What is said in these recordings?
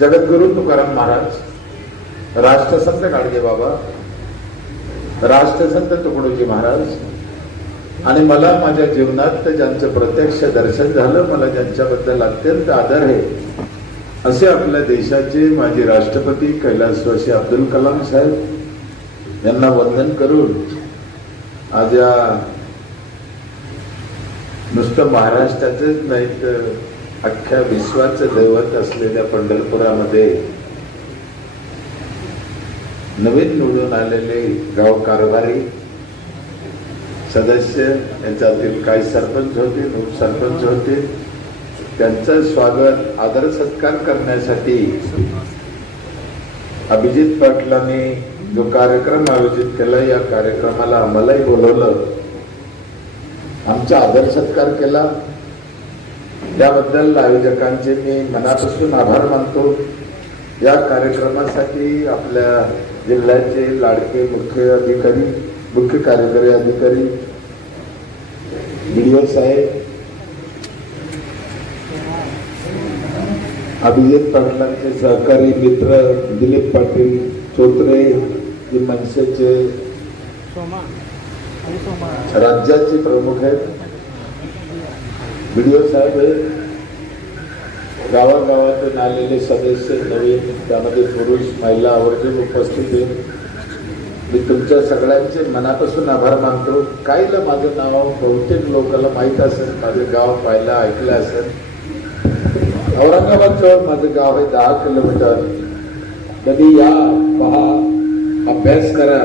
जगद्गुरु तुकाराम महाराज, राष्ट्रसंत गाडगे बाबा, राष्ट्रसंत तुकडोजी महाराज आणि मला माझ्या जीवनात ज्यांचं प्रत्यक्ष दर्शन झालं, मला ज्यांच्याबद्दल अत्यंत आदर आहे असे आपल्या देशाचे माजी राष्ट्रपती कैलासवासी अब्दुल कलाम साहेब यांना वंदन करून आज या नुसतं महाराष्ट्राचंच नाही तर अख्ख्या विश्वाचं दैवत असलेल्या पंढरपुरामध्ये नवीन निवडून आलेले गाव कारभारी सदस्य, यांच्यातील काही सरपंच होते, उपसरपंच होते, त्यांचं स्वागत आदर सत्कार करण्यासाठी अभिजित पाटलांनी जो कार्यक्रम आयोजित केला, या कार्यक्रमाला आम्हालाही बोलवलं, आमचा आदर सत्कार केला, त्याबद्दल आयोजकांचे मी मनापासून आभार मानतो। या कार्यक्रमासाठी आपल्या जिल्ह्याचे लाडके मुख्य अधिकारी, मुख्य कार्यकारी अधिकारी BDO साहेब, अभिजित पाटलांचे सहकारी मित्र दिलीप पाटील चोत्रे, जे मनसेचे राज्याचे प्रमुख आहेत, BDO साहेब आहेत, गावागावातून आलेले सदस्य नवीन, त्यामध्ये पुरुष महिला आवर्जून उपस्थित आहेत। मी तुमच्या सगळ्यांचे मनापासून आभार मानतो। काहीला माझं नाव बहुतेक लोकांना माहीत असेल, माझं गाव पाहिलं ऐकलं असेल। औरंगाबाद जवळ माझं गाव आहे, 10 किलोमीटर। कधी या, पहा, अभ्यास करा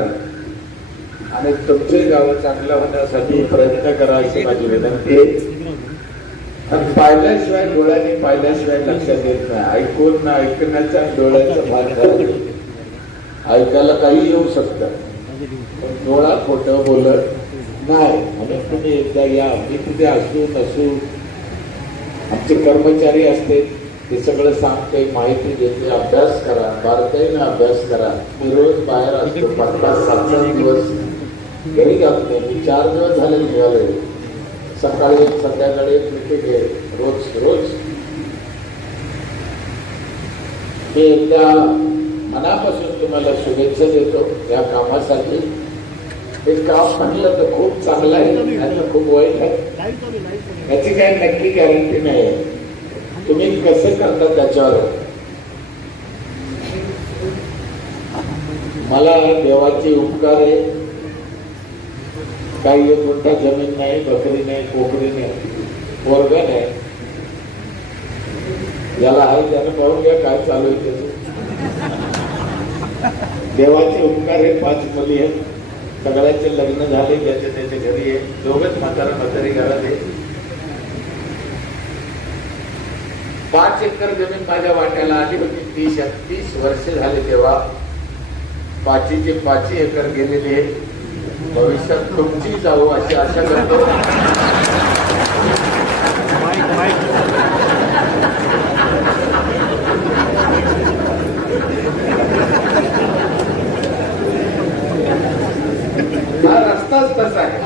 आणि तुमचे गाव चांगलं होण्यासाठी प्रयत्न करा अशी माझी विनंती आहे। आणि पाहिल्याशिवाय, डोळ्याने पाहिल्याशिवाय लक्षात येत नाही, ऐकून ऐकण्याचा डोळ्याचा भाग ऐकायला काही येऊ शकतं, पण डोळा खोटं बोलत नाही। आणि तुम्ही एकदा या, मी तिथे असू नसू, आमचे कर्मचारी असते, ते सगळं सांगते, माहिती देते, अभ्यास करा, बारकाईने अभ्यास करा। मी रोज बाहेर असतो, 5-5, 7-7 दिवस घरी जात नाही, मी 4 दिवस झाले निघाले, सकाळी एक संध्याकाळी एक मीटिंग आहे, रोज मी एकदा मनापासून तुम्हाला शुभेच्छा देतो या कामासाठी। हे काम म्हटलं तर खूप चांगलं आहे आणि खूप वाईट आहे, याची काही नक्की गॅरंटी नाही। तुम्ही कसं करता त्याच्यावर। मला देवाचे उपकार आहे, काही 1 गुंठा जमीन नाही, बकरी नाही, कोकरी नाही, पोरगा नाही, ज्याला आहे त्यानं पाहून घ्या काय चालू आहे त्याचं। देवाचे उपकार हे 5 मुली आहेत, सगळ्यांचे लग्न झाले, ज्याचे त्याच्या घरी आहे, 2च म्हातारी घरात आहे। 5 एकर जमीन माझ्या वाट्याला आली होती, 30 वर्ष झाले तेव्हा। 5चे 5 एकर गेलेले आहे, भविष्यात तुमची जाऊ अशी आशा करतो। हा रस्ताच तसा आहे,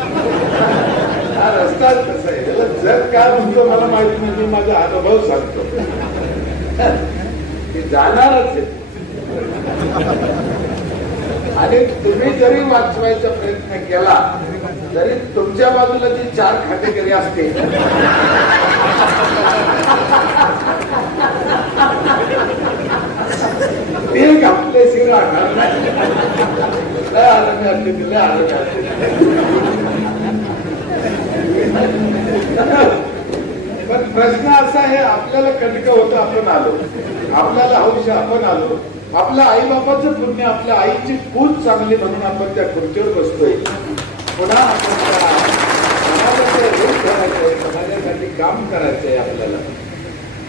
हा रस्ताच तसा आहे। त्याला जग काय म्हणतो मला माहिती नाही, मी माझा अनुभव सांगतो, ते जाणारच आहे। आणि तुम्ही जरी वाचवायचा प्रयत्न केला तरी तुमच्या बाजूला जी 4 खातेकरी असते ते घातले राहणार नाही। पण प्रश्न असा आहे, आपल्याला कटक होतं, आपण आलो, आपल्याला हौश, आपण आलो, आपल्या आई बापाचं पुण्य, आपल्या आईची पूज चांगली म्हणून आपण त्या खुर्चीवर बसतोय। पुन्हा आपण समाजासाठी काम करायचंय आपल्याला।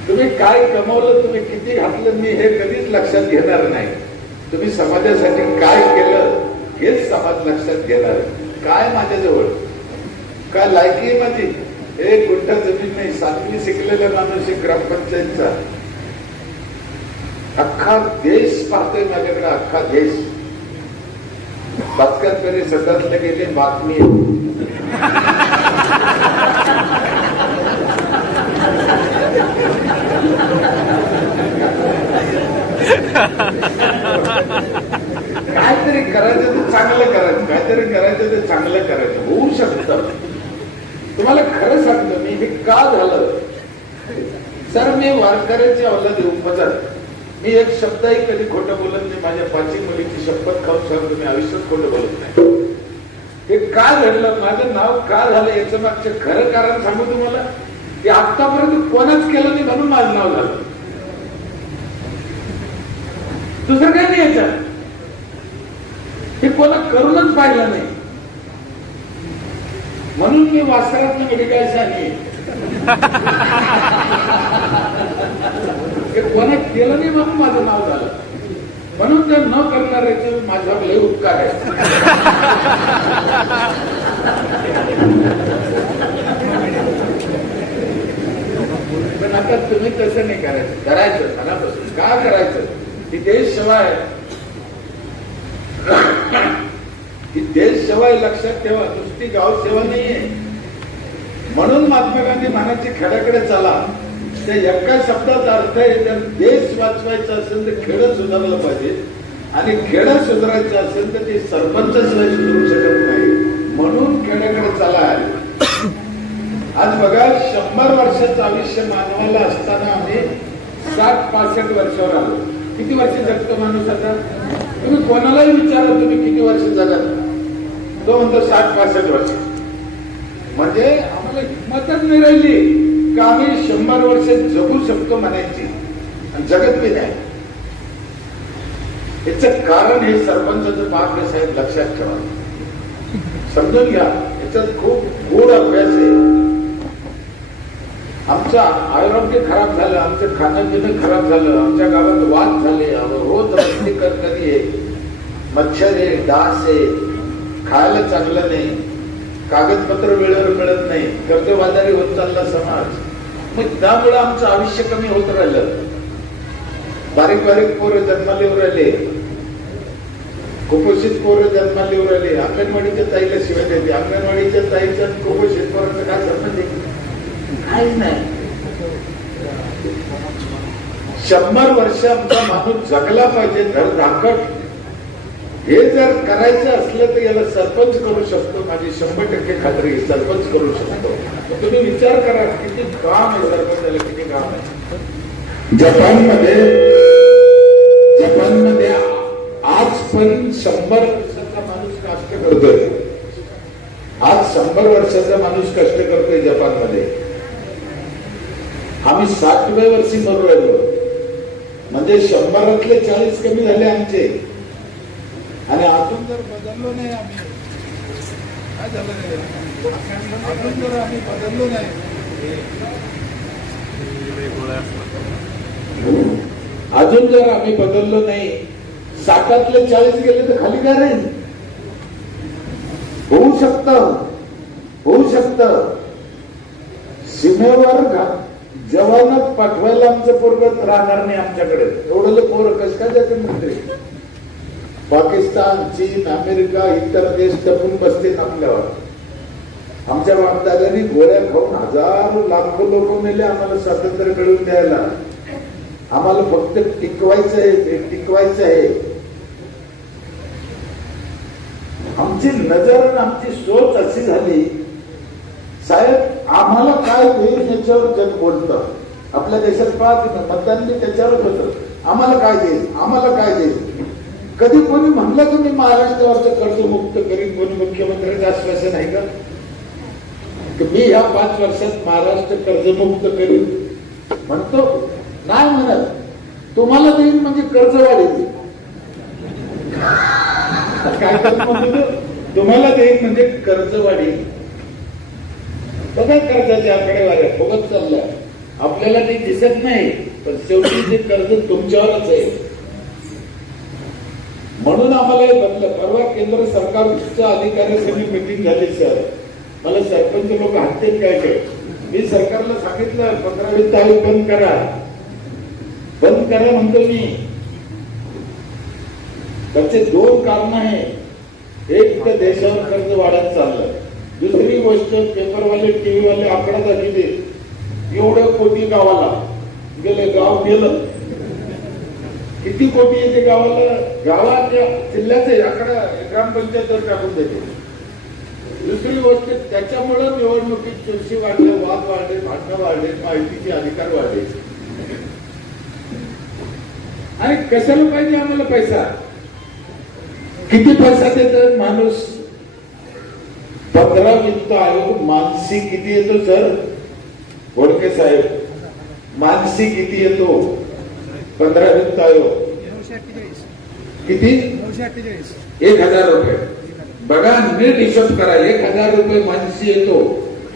तुम्ही काय कमवलं, तुम्ही किती घातलं, मी हे कधीच लक्षात घेणार नाही। तुम्ही समाजासाठी काय केलं हेच समाज लक्षात घेणार। काय माझ्याजवळ काय लायकी माझी, 1 गुंठा जमीन नाही, 7वी शिकलेला माणूस ग्रामपंचायतचा, अख्खा देश पाहतोय माझ्याकडे, अख्खा देश। 75 सततला गेले बातमी काहीतरी करायचं तर चांगलं करायचं, काहीतरी करायचं तर चांगलं करायचं. होऊ शकतं. तुम्हाला खरं सांगतो मी, हे का झालं सर, मी वारकऱ्याची अवलाद उपचार, मी एक शब्दही कधी खोटं बोलत नाही. माझ्या 5 मुलीची शपथ खाऊन सांगतो, मी आयुष्यात खोटं बोलत नाही. हे का घडलं, माझं नाव का झालं, याचं मागचं खरं कारण सांगू तुम्हाला. ते आतापर्यंत कोणाच केलं नाही म्हणून माझं नाव झालं, दुसरं काही नाही याच्यात. हे कोणा करूनच पाहिलं नाही म्हणून मी वासरात मेडिकल सांगे. हे कोणा केलं नाही म्हणून माझं नाव झालं, म्हणून ते न करणाऱ्याचे माझ्यावर लय उपकार आहे. पण आता तुम्ही तसं नाही करायचं, करायचं मनापासून. का करायचं, ही देश सेवा आहे. ही देश सेवा आहे, लक्षात ठेवा, नुसती गाव सेवा नाहीये. म्हणून महात्मा गांधी म्हणायचे खेड्याकडे चला. त्या एका शब्दात अर्थ आहे, तर देश वाचवायचा असेल तर खेडं सुधारलं पाहिजे, आणि खेडं सुधारायचं असेल तर ते सरपंचाशिवाय सुधारू शकत नाही. म्हणून खेड्याकडे चला. आज बघा, 100 वर्षाचं आयुष्य मानवाला असताना आम्ही 60-65 वर्षावर आलो. किती वर्ष जगतो माणूस आता? तुम्ही कोणालाही विचारा, तुम्ही किती वर्ष जगाल, तो म्हणतो 60-65 वर्ष. म्हणजे आम्हाला हिंमतच नाही राहिली का आम्ही 100 वर्ष जगू शकतो म्हणायची, आणि जगत बी नाही. याचं कारण हे सरपंचाचं मार्ग साहेब, लक्षात ठेवा, समजून घ्या. याच्यात खूप गूढ अभ्यास आहे. आमचं आरोग्य खराब झालं, आमचं खाणं पिणं खराब झालं, आमच्या गावात वाद झाले, रोज रस्ते कधी आहे, मच्छर आहे, डास आहे, खायला चांगलं नाही, कागदपत्र वेळेवर मिळत नाही, कर्जबाजारी होत चालला समाज. मग त्यामुळे आमचं आयुष्य कमी होत राहिलं. बारीक बारीक पोरं जन्माला येऊ राहिले, कुपोषित पोरं जन्माला येऊ राहिले. अंगणवाडीच्या ताईला शिवाय देते, अंगणवाडीच्या ताईचं कुपोषित पोरांचं काय संबंध आहे? काहीच नाही. 100 वर्ष आमचा माणूस जगला पाहिजे धडधाकट. हे जर करायचं असलं तर याला सरपंच करू शकतो, माझी 100% खात्री, सरपंच करू शकतो. तुम्ही विचार करा किती काम आहे सरपंचाला, किती काम आहे. जपानमध्ये आजपर्यंत 100 वर्षाचा माणूस कष्ट करतोय. आज 100 वर्षाचा माणूस कष्ट करतोय जपानमध्ये. आम्ही 60व्या वर्षी मरू राहिलो, म्हणजे 100तले 40 कमी झाले आमचे. आणि अजून जर बदललो नाही आम्ही, काय झालं नाही, अजून जर आम्ही बदललो नाही, अजून जर आम्ही बदललो नाही, 60तले 40 गेले तर खाली काय राहील? होऊ शकतं. सीमेवर जवानात पाठवायला आमचं पोरगं राहणार नाही आमच्याकडे. एवढं पोरं कसं काय जाते मंत्री? पाकिस्तान, चीन, अमेरिका, इतर देश टपून बसतील आपल्यावर. आमच्या वागदारांनी गोळ्या खाऊन हजारो लाखो लोक मेले आम्हाला स्वातंत्र्य मिळवून द्यायला. आम्हाला फक्त टिकवायचं आहे. आमची नजर आणि आमची सोच अशी झाली साहेब, आम्हाला काय होईल याच्यावर जग बोलतं. आपल्या देशात पाहत मतदान त्याच्यावरच होतं, आम्हाला काय देईल. कधी कोणी म्हणलं की मी महाराष्ट्रावरचं कर्जमुक्त करीन? कोणी मुख्यमंत्र्यांचं आश्वासन आहे का की मी ह्या 5 वर्षात महाराष्ट्र कर्जमुक्त करीन? म्हणतो नाही म्हणत. तुम्हाला देईन म्हणजे कर्ज वाढेल. काय करतो? तुम्हाला देईन म्हणजे कर्ज वाढेल. बघा कर्जाचे आकडेवारी फुगत चाललाय. आपल्याला ते दिसत नाही, पण शेवटी ते कर्ज तुमच्यावरच आहे. म्हणून आम्हाला हे बदलं. परवा केंद्र सरकारच्या अधिकाऱ्यांसाठी मीटिंग झाली सर. मला सरपंच लोक हत्तेत काय मी सरकारला सांगितलं 15-20 तारीख बंद करा म्हणतो मी. त्याचे 2 कारण आहे. एक तर देशावर कर्ज वाढत चाललं, दुसरी गोष्ट पेपरवाले टीव्हीवाले आकडा दाखवते एवढं कोटी गावाला गेले, गाव गेलं. किती कोटी येते गावाला, गावाच्या जिल्ह्याचे आकडा ग्रामपंचायतवर टाकून देते. दुसरी गोष्ट, त्याच्यामुळं निवडणुकीत चुरशी वाढले, वाद वाढले, भांडणं वाढले, माहितीचे अधिकार वाढले. आणि कशाला पाहिजे आम्हाला पैसा? किती पैसा देतात माणूस? 15 वित्त आयोग. मानसी किती येतो सर घोडके साहेब? मानसी किती येतो? 15 वित्त आयोग किती? 1000 रुपये. बघा, नीट हिशोब करा. 1000 रुपये मानसी येतो.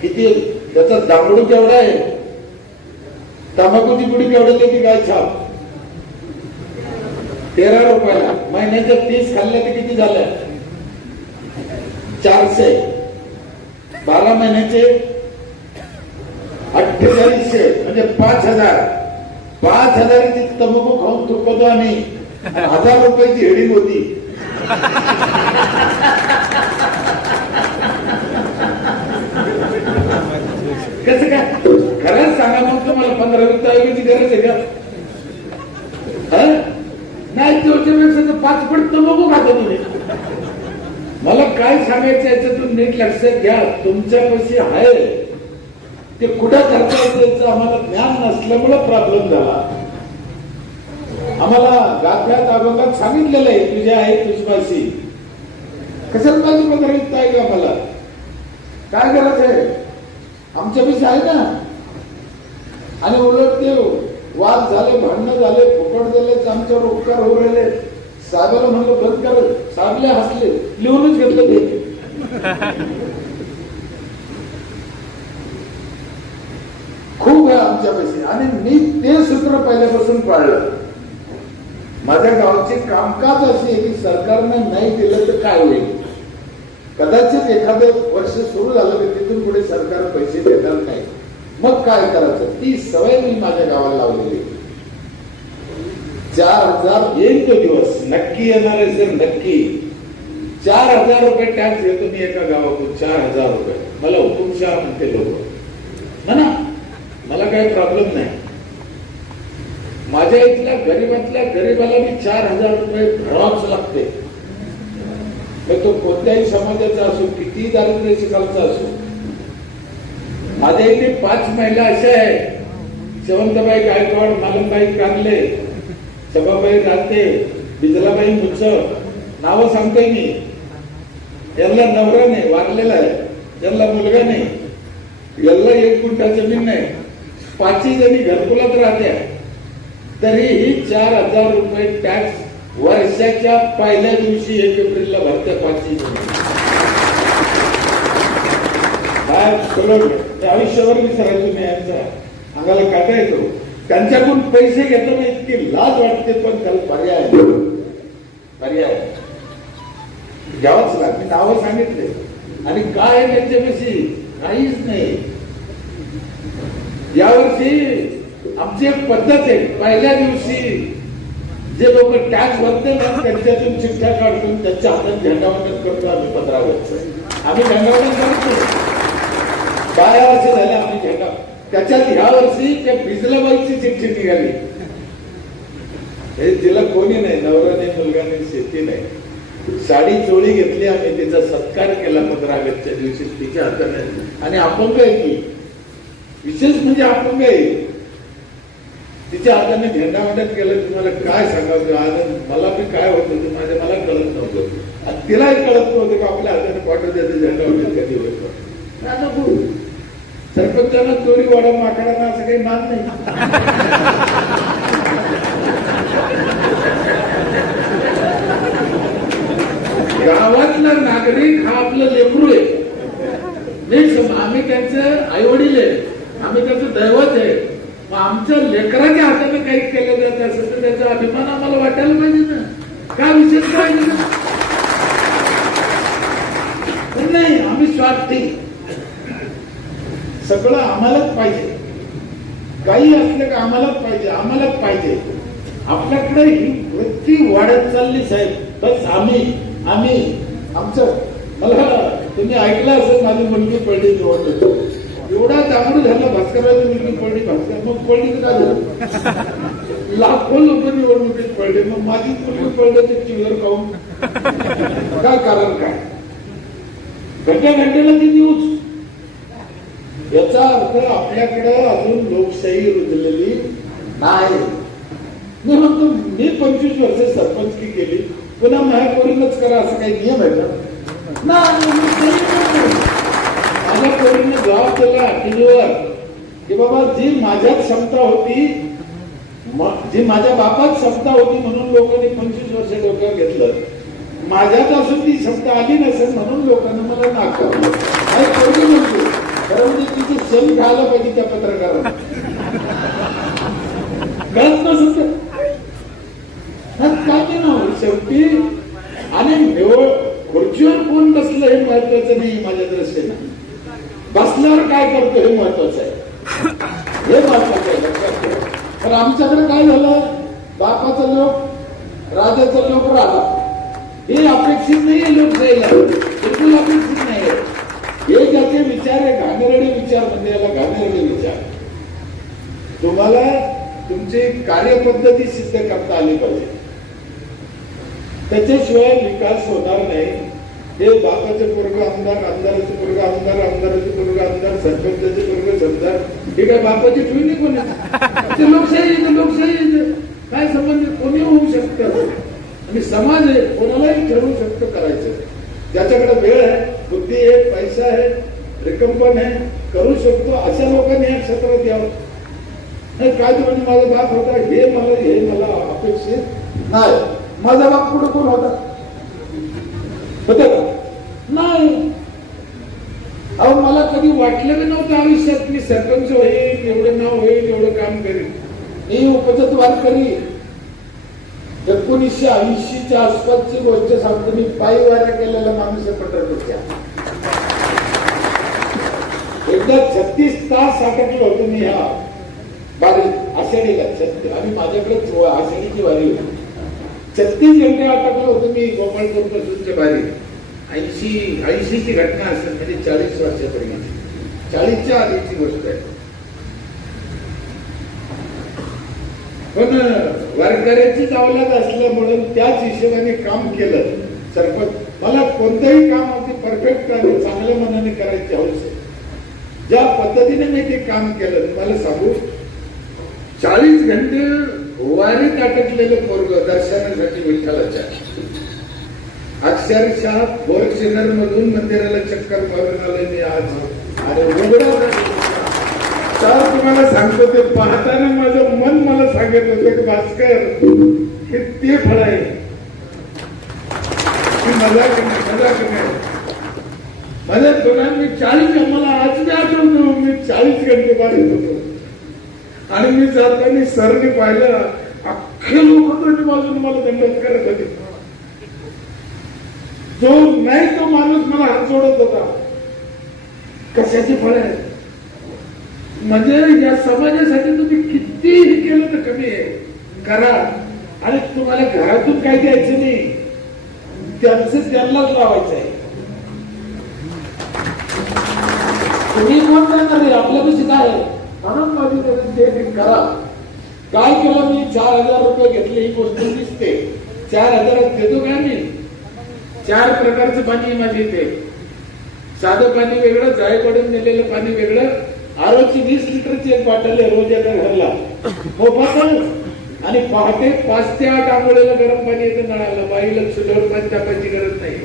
किती? त्याचा दांगडू केवढा आहे? तंबाखूची पुडी केवढं देते काय छाप? 13 रुपयाला. महिन्याच्या 30 खाल्ल्या तर किती झाल्या? 400. 12 महिन्याचे 4800 म्हणजे 5000. 5000ची तंबाखू खाऊन तुकतो आम्ही. 1000 रुपयाची हेडिंग होती. कसं काय? खरंच सांगा मग, तुम्हाला 15 वित्त आयोगाची गरज आहे का? नाही, त्याच्यापेक्षा 5 पट तंबाखू खाता तुम्ही. मला काय सांगायचं याच्यातून नीट लक्षात घ्या. तुमच्यापाशी आहे ते कुठं करता येतं आम्हाला ज्ञान नसल्यामुळे प्रॉब्लेम झाला. आम्हाला गाथ्यात अभंगात सांगितलेलं आहे, तुझे आहे तुझपाशी. कशाला पाहिजे 15 वित्त आयोग आम्हाला? काय गरज आहे? आमच्यापाशी आहे ना. आणि उलट ते वाद झाले, भांडणं झाले, फुकट झाले, आमच्यावर उपकार होऊ राहिले. साहेबाला म्हणलं बंद कर, साहेबले हसले, लिहूनच घेतलं ते. खूप आहे आमच्यापाशी. आणि मी ते सूत्र पहिल्यापासून पाळलं. माझ्या गावचे कामकाज असे आहे की सरकारनं नाही दिलं तर काय होईल? कदाचित एखादं वर्ष सुरू झालं की तिथून पुढे सरकार पैसे देणार नाही. मग काय करायचं? ती सवय मी माझ्या गावाला लावलेली. 4000 येईल तो दिवस, नक्की येणार आहे सर, नक्की. 4000 रुपये टॅक्स घेतो मी एका गावातून. 4000 रुपये. मला हुकुमशाह म्हणते लोक ना. मला काही प्रॉब्लेम नाही. माझ्या इथल्या गरीबातल्या गरीबाला मी 4000 रुपये भरावच लागते. मग तो कोणत्याही समाजाचा असो, किती दारिद्र्य शिकायचा असो. माझ्या इथे 5 महिला अशा आहेत. शेवंतबाई गायकवाड, मालमबाई कानले, सभाबाई राहते, बिजलाबाई मुच्छ, नावं सांगतोय मी. यांना नवरा नाही, वारलेला आहे. यांना मुलगा नाही. यांना 1 गुंठा जमीन नाही. 5 जणी घरकुलात राहत्या. तरीही 4000 रुपये टॅक्स वर्षाच्या पहिल्या दिवशी 1 एप्रिलला भरत्या 5 जणी. आयुष्यावर विसरायचो मी यांचा. अंगाला काटा येतो. त्यांच्याकडून पैसे घेतो ना, इतकी लाज वाटते. पण त्याला पर्याय घ्यावंच लागते. नावं सांगितले आणि काय आहे त्यांच्यापाशी? काहीच नाही. यावर्षी आमची एक पद्धत आहे. पहिल्या दिवशी जे लोक टॅक्स भरते ना, त्यांच्यातून चिठ्ठ्या काढून त्यांच्या हातात झेंडावंदन करतो आम्ही. 15 वर्ष आम्ही झेंडावंदन करतो. 12 वर्ष झाले आम्ही झेंडा. त्याच्यात ह्या वर्षी त्या बिजलाबाईची चिठ्ठी निघाली. हे तिला कोणी नाही, नवरा नाही, मुलगा नाही, शेती नाही. साडी चोळी घेतली आम्ही, तिचा सत्कार केला 15 ऑगस्टच्या दिवशी तिच्या हाताने. आणि अपंग आहे ती, विशेष म्हणजे अपंग आहे. तिच्या हाताने झेंडावंदन केलं. तुम्हाला काय सांगावं आनंद मला बी काय होत होतं माझ्या, मला कळत नव्हतं. आणि तिलाही कळत नव्हतं की आपल्या हाताने पाठवत द्यायचं झेंडावंदन कधी होतं. सरपंचांना चोरी वाडा माकडांना असं काही मान नाही. गावातला नागरिक हा आपलं लेकरू आहे. आम्ही त्यांचं आई वडील आहे, आम्ही त्याचं दैवत आहे. मग आमच्या लेकराच्या हाताने काही केलं जात असेल तर त्याचा अभिमान आम्हाला वाटायला पाहिजे ना. काय विशेष पाहिजे ना? नाही, आम्ही स्वार्थी. सगळं आम्हालाच पाहिजे. काही असलं का आम्हालाच पाहिजे, आम्हालाच पाहिजे. आपल्याकडे ही वृत्ती वाढत चालली साहेब. बस आम्ही आमचं. मला तुम्ही ऐकलं असेल माझी मुलगी पडली निवडणूक. एवढा दांगडू झाला भास्कररावची मुलगी पडली. भास्कर मग पडली तर काय झालं? लाखो लोक निवडणुकीत पडले, मग माझी मुलगी पडलं ते चिल्लर खाऊन काय कारण काय? घंट्या घंट्याला ती न्यूज. याचा अर्थ आपल्याकडे अजून लोकशाही रुजलेली नाही. मी म्हणतो मी 25 वर्ष सरपंचकी केली, पुन्हा माझ्या करा असं काही नियम आहे का? माझ्या पोरीने जबाब दिला टीव्हीवर की बाबा जी माझ्यात क्षमता होती, जी माझ्या बापात क्षमता होती म्हणून लोकांनी 25 वर्ष डोक्यावर घेतलं, माझ्यात असून ती क्षमता आली नसेल म्हणून लोकांना मला नाकारलं. काही पोरगी म्हणतो खरं म्हणजे तिची सण खायला पाहिजे त्या पत्रकारांना. कळत नसेल काय ना शेवटी. आणि खुर्चीवर कोण बसलं हे महत्वाचं नाही माझ्या दृष्टीनं, बसल्यावर काय करतो हे महत्वाचं आहे. हे महत्वाचं आहे लक्षात ठेवा. तर आमच्याकडे काय झालं, बापाचा लोक राजाचा लोक राजा हे अपेक्षित नाहीये लोकशाहीला, बिलकुल अपेक्षित नाहीये. हे ज्याचे विचार आहे घाणेरडे विचार, म्हणजे याला घाणेरडे विचार. तुम्हाला तुमची कार्यपद्धती सिद्ध करता आली पाहिजे, त्याच्याशिवाय विकास होणार नाही. हे बापाचे पोरग आमदार, आमदाराचे पोरग आमदार, आमदाराचे पोरग आमदार, सरपंचाचे पोरग सरदार, हे काय बापाची ठेवली कोणी? लोकशाही लोकशाही काय संबंध? कोणी होऊ शकतं. आणि समाज आहे, कोणालाही ठरवू शकतो करायचं. ज्याच्याकडे वेळ आहे, बुद्धी आहे, पैसा आहे, रिकम्पन आहे, करू शकतो अशा लोकांनी या क्षेत्रात यावं. काय म्हणजे माझा बाप होता हे मला अपेक्षित नाही. माझा बाप पुढे कोण होता होते का? नाही. अहो मला कधी वाटलं बी नव्हतं आयुष्यात मी सरपंच होईल, एवढं नाव होईल, एवढं काम करेन. मी उपजतवार करी. 1980च्या आसपासची गोष्ट सांगतो. मी पायी वाऱ्या केलेला माणूस आहे पंढरपूरच्या. एकदा 36 तास अटकलो होतो मी ह्या वारी आषाढीला. आणि माझ्याकडे आषाढीची वारी होती. 36 घंटे अटकलो होतो मी गोपाळपूर पासूनच्या वारी. 80ची घटना असेल, म्हणजे 40 वर्षापूर्वी, 40च्या आधीची गोष्ट आहे. पण वारकऱ्याचीच अवलाद असल्यामुळे त्याच हिशोबाने काम केलं. सरपंच मला कोणतंही काम अगदी परफेक्ट चांगल्या मनाने करायची हौस आहे. ज्या पद्धतीने मी ते काम केलं मला सांगू, 40 घंटे वारीत अटकलेलं पोरग दर्शनासाठी विठ्ठलाच्या, अक्षरशः फॉर्च्युनर मधून मंदिराला चक्कर मारून आलोय मी आज. आणि तर तुम्हाला सांगतो, ते पाहताना माझं मन मला सांगत होतं की भास्कर हे ते फळ आहे. मजाक नाही. माझ्या दोघांनी मी 40, मला आज मी आठवतो मी 40 घंटे वारीत होतो. आणि मी जाताना सरने पाहिलं, अख्खे लोक दोन्ही बाजून मला दंडवत करत होते. जो नाही तो माणूस मला हात जोडत होता. कशाची फळ आहे? म्हणजे या समाजासाठी तुम्ही कितीही केलं तर कमी आहे. करा. आणि तुम्हाला घरातून काय द्यायचं नाही, त्यांचं त्यांनाच लावायचं आहे. तुम्ही कोण करणार आहे? आपल्यापाशी काय आहे? म्हणून माझी ते करा. काय केलं मी? 4000 रुपये घेतले. ही गोष्ट दिसते. 4000 देतो काय मी? 4 प्रकारचं पाणी आहे माझ्या इथे. साधं पाणी वेगळं, जाळीकडून नेलेलं पाणी वेगळं, आरोची 20 लिटरची एक बाटल आहे रोज एका घरला मोफत. आणि पहाटे 5 ते 8 आंघोळीला गरम पाणी येतं नळाला. बाईला चुलीवर पाणी टाकायची गरज नाही.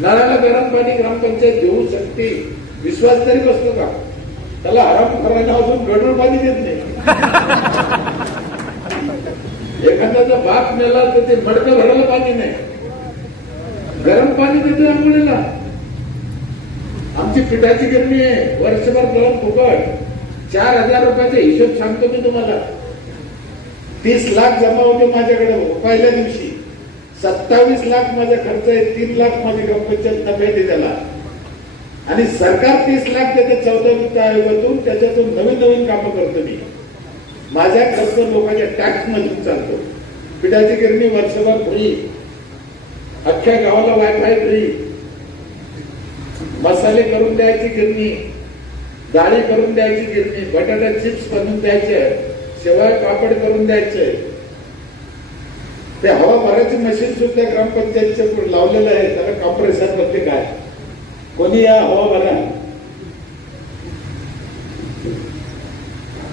नळाला गरम पाणी ग्रामपंचायत देऊ शकते. विश्वास तरी बसतो का? त्याला हराम करायला अजून गढूळ पाणी देत नाही. एखाद्याचा बाप नेला तर ते मडकं भरायला पाणी नाही, गरम पाणी देतोय आंघोळीला. आमची पिठाची गिरणी आहे, वर्षभर गरम फुकट. 4000 रुपयाचा हिशोब सांगतो मी तुम्हाला. 30 लाख जमा होते माझ्याकडे पहिल्या दिवशी. 27 लाख माझा खर्च आहे. 3 लाख माझी ग्रामपंचायत नफा येते त्याला. आणि सरकार 30 लाख देते 14 वित्त आयोगातून. त्याच्यातून नवीन नवीन कामं करतो मी. माझ्या खर्च लोकांच्या टॅक्स मधून चालतो. पिठाची गिरणी वर्षभर फ्री, अख्ख्या गावाला वायफाय फ्री, मसाले करून द्यायची गिरणी, डाळी करून द्यायची गिरणी, बटाटा चिप्स बनवून द्यायचे, शिवाय पापड करून द्यायचे. ते हवा भरायची मशीन सुद्धा ग्रामपंचायतच्या लावलेलं आहे, त्याला कॉम्प्रेसर म्हणते. काय कोणी या हवा भरा,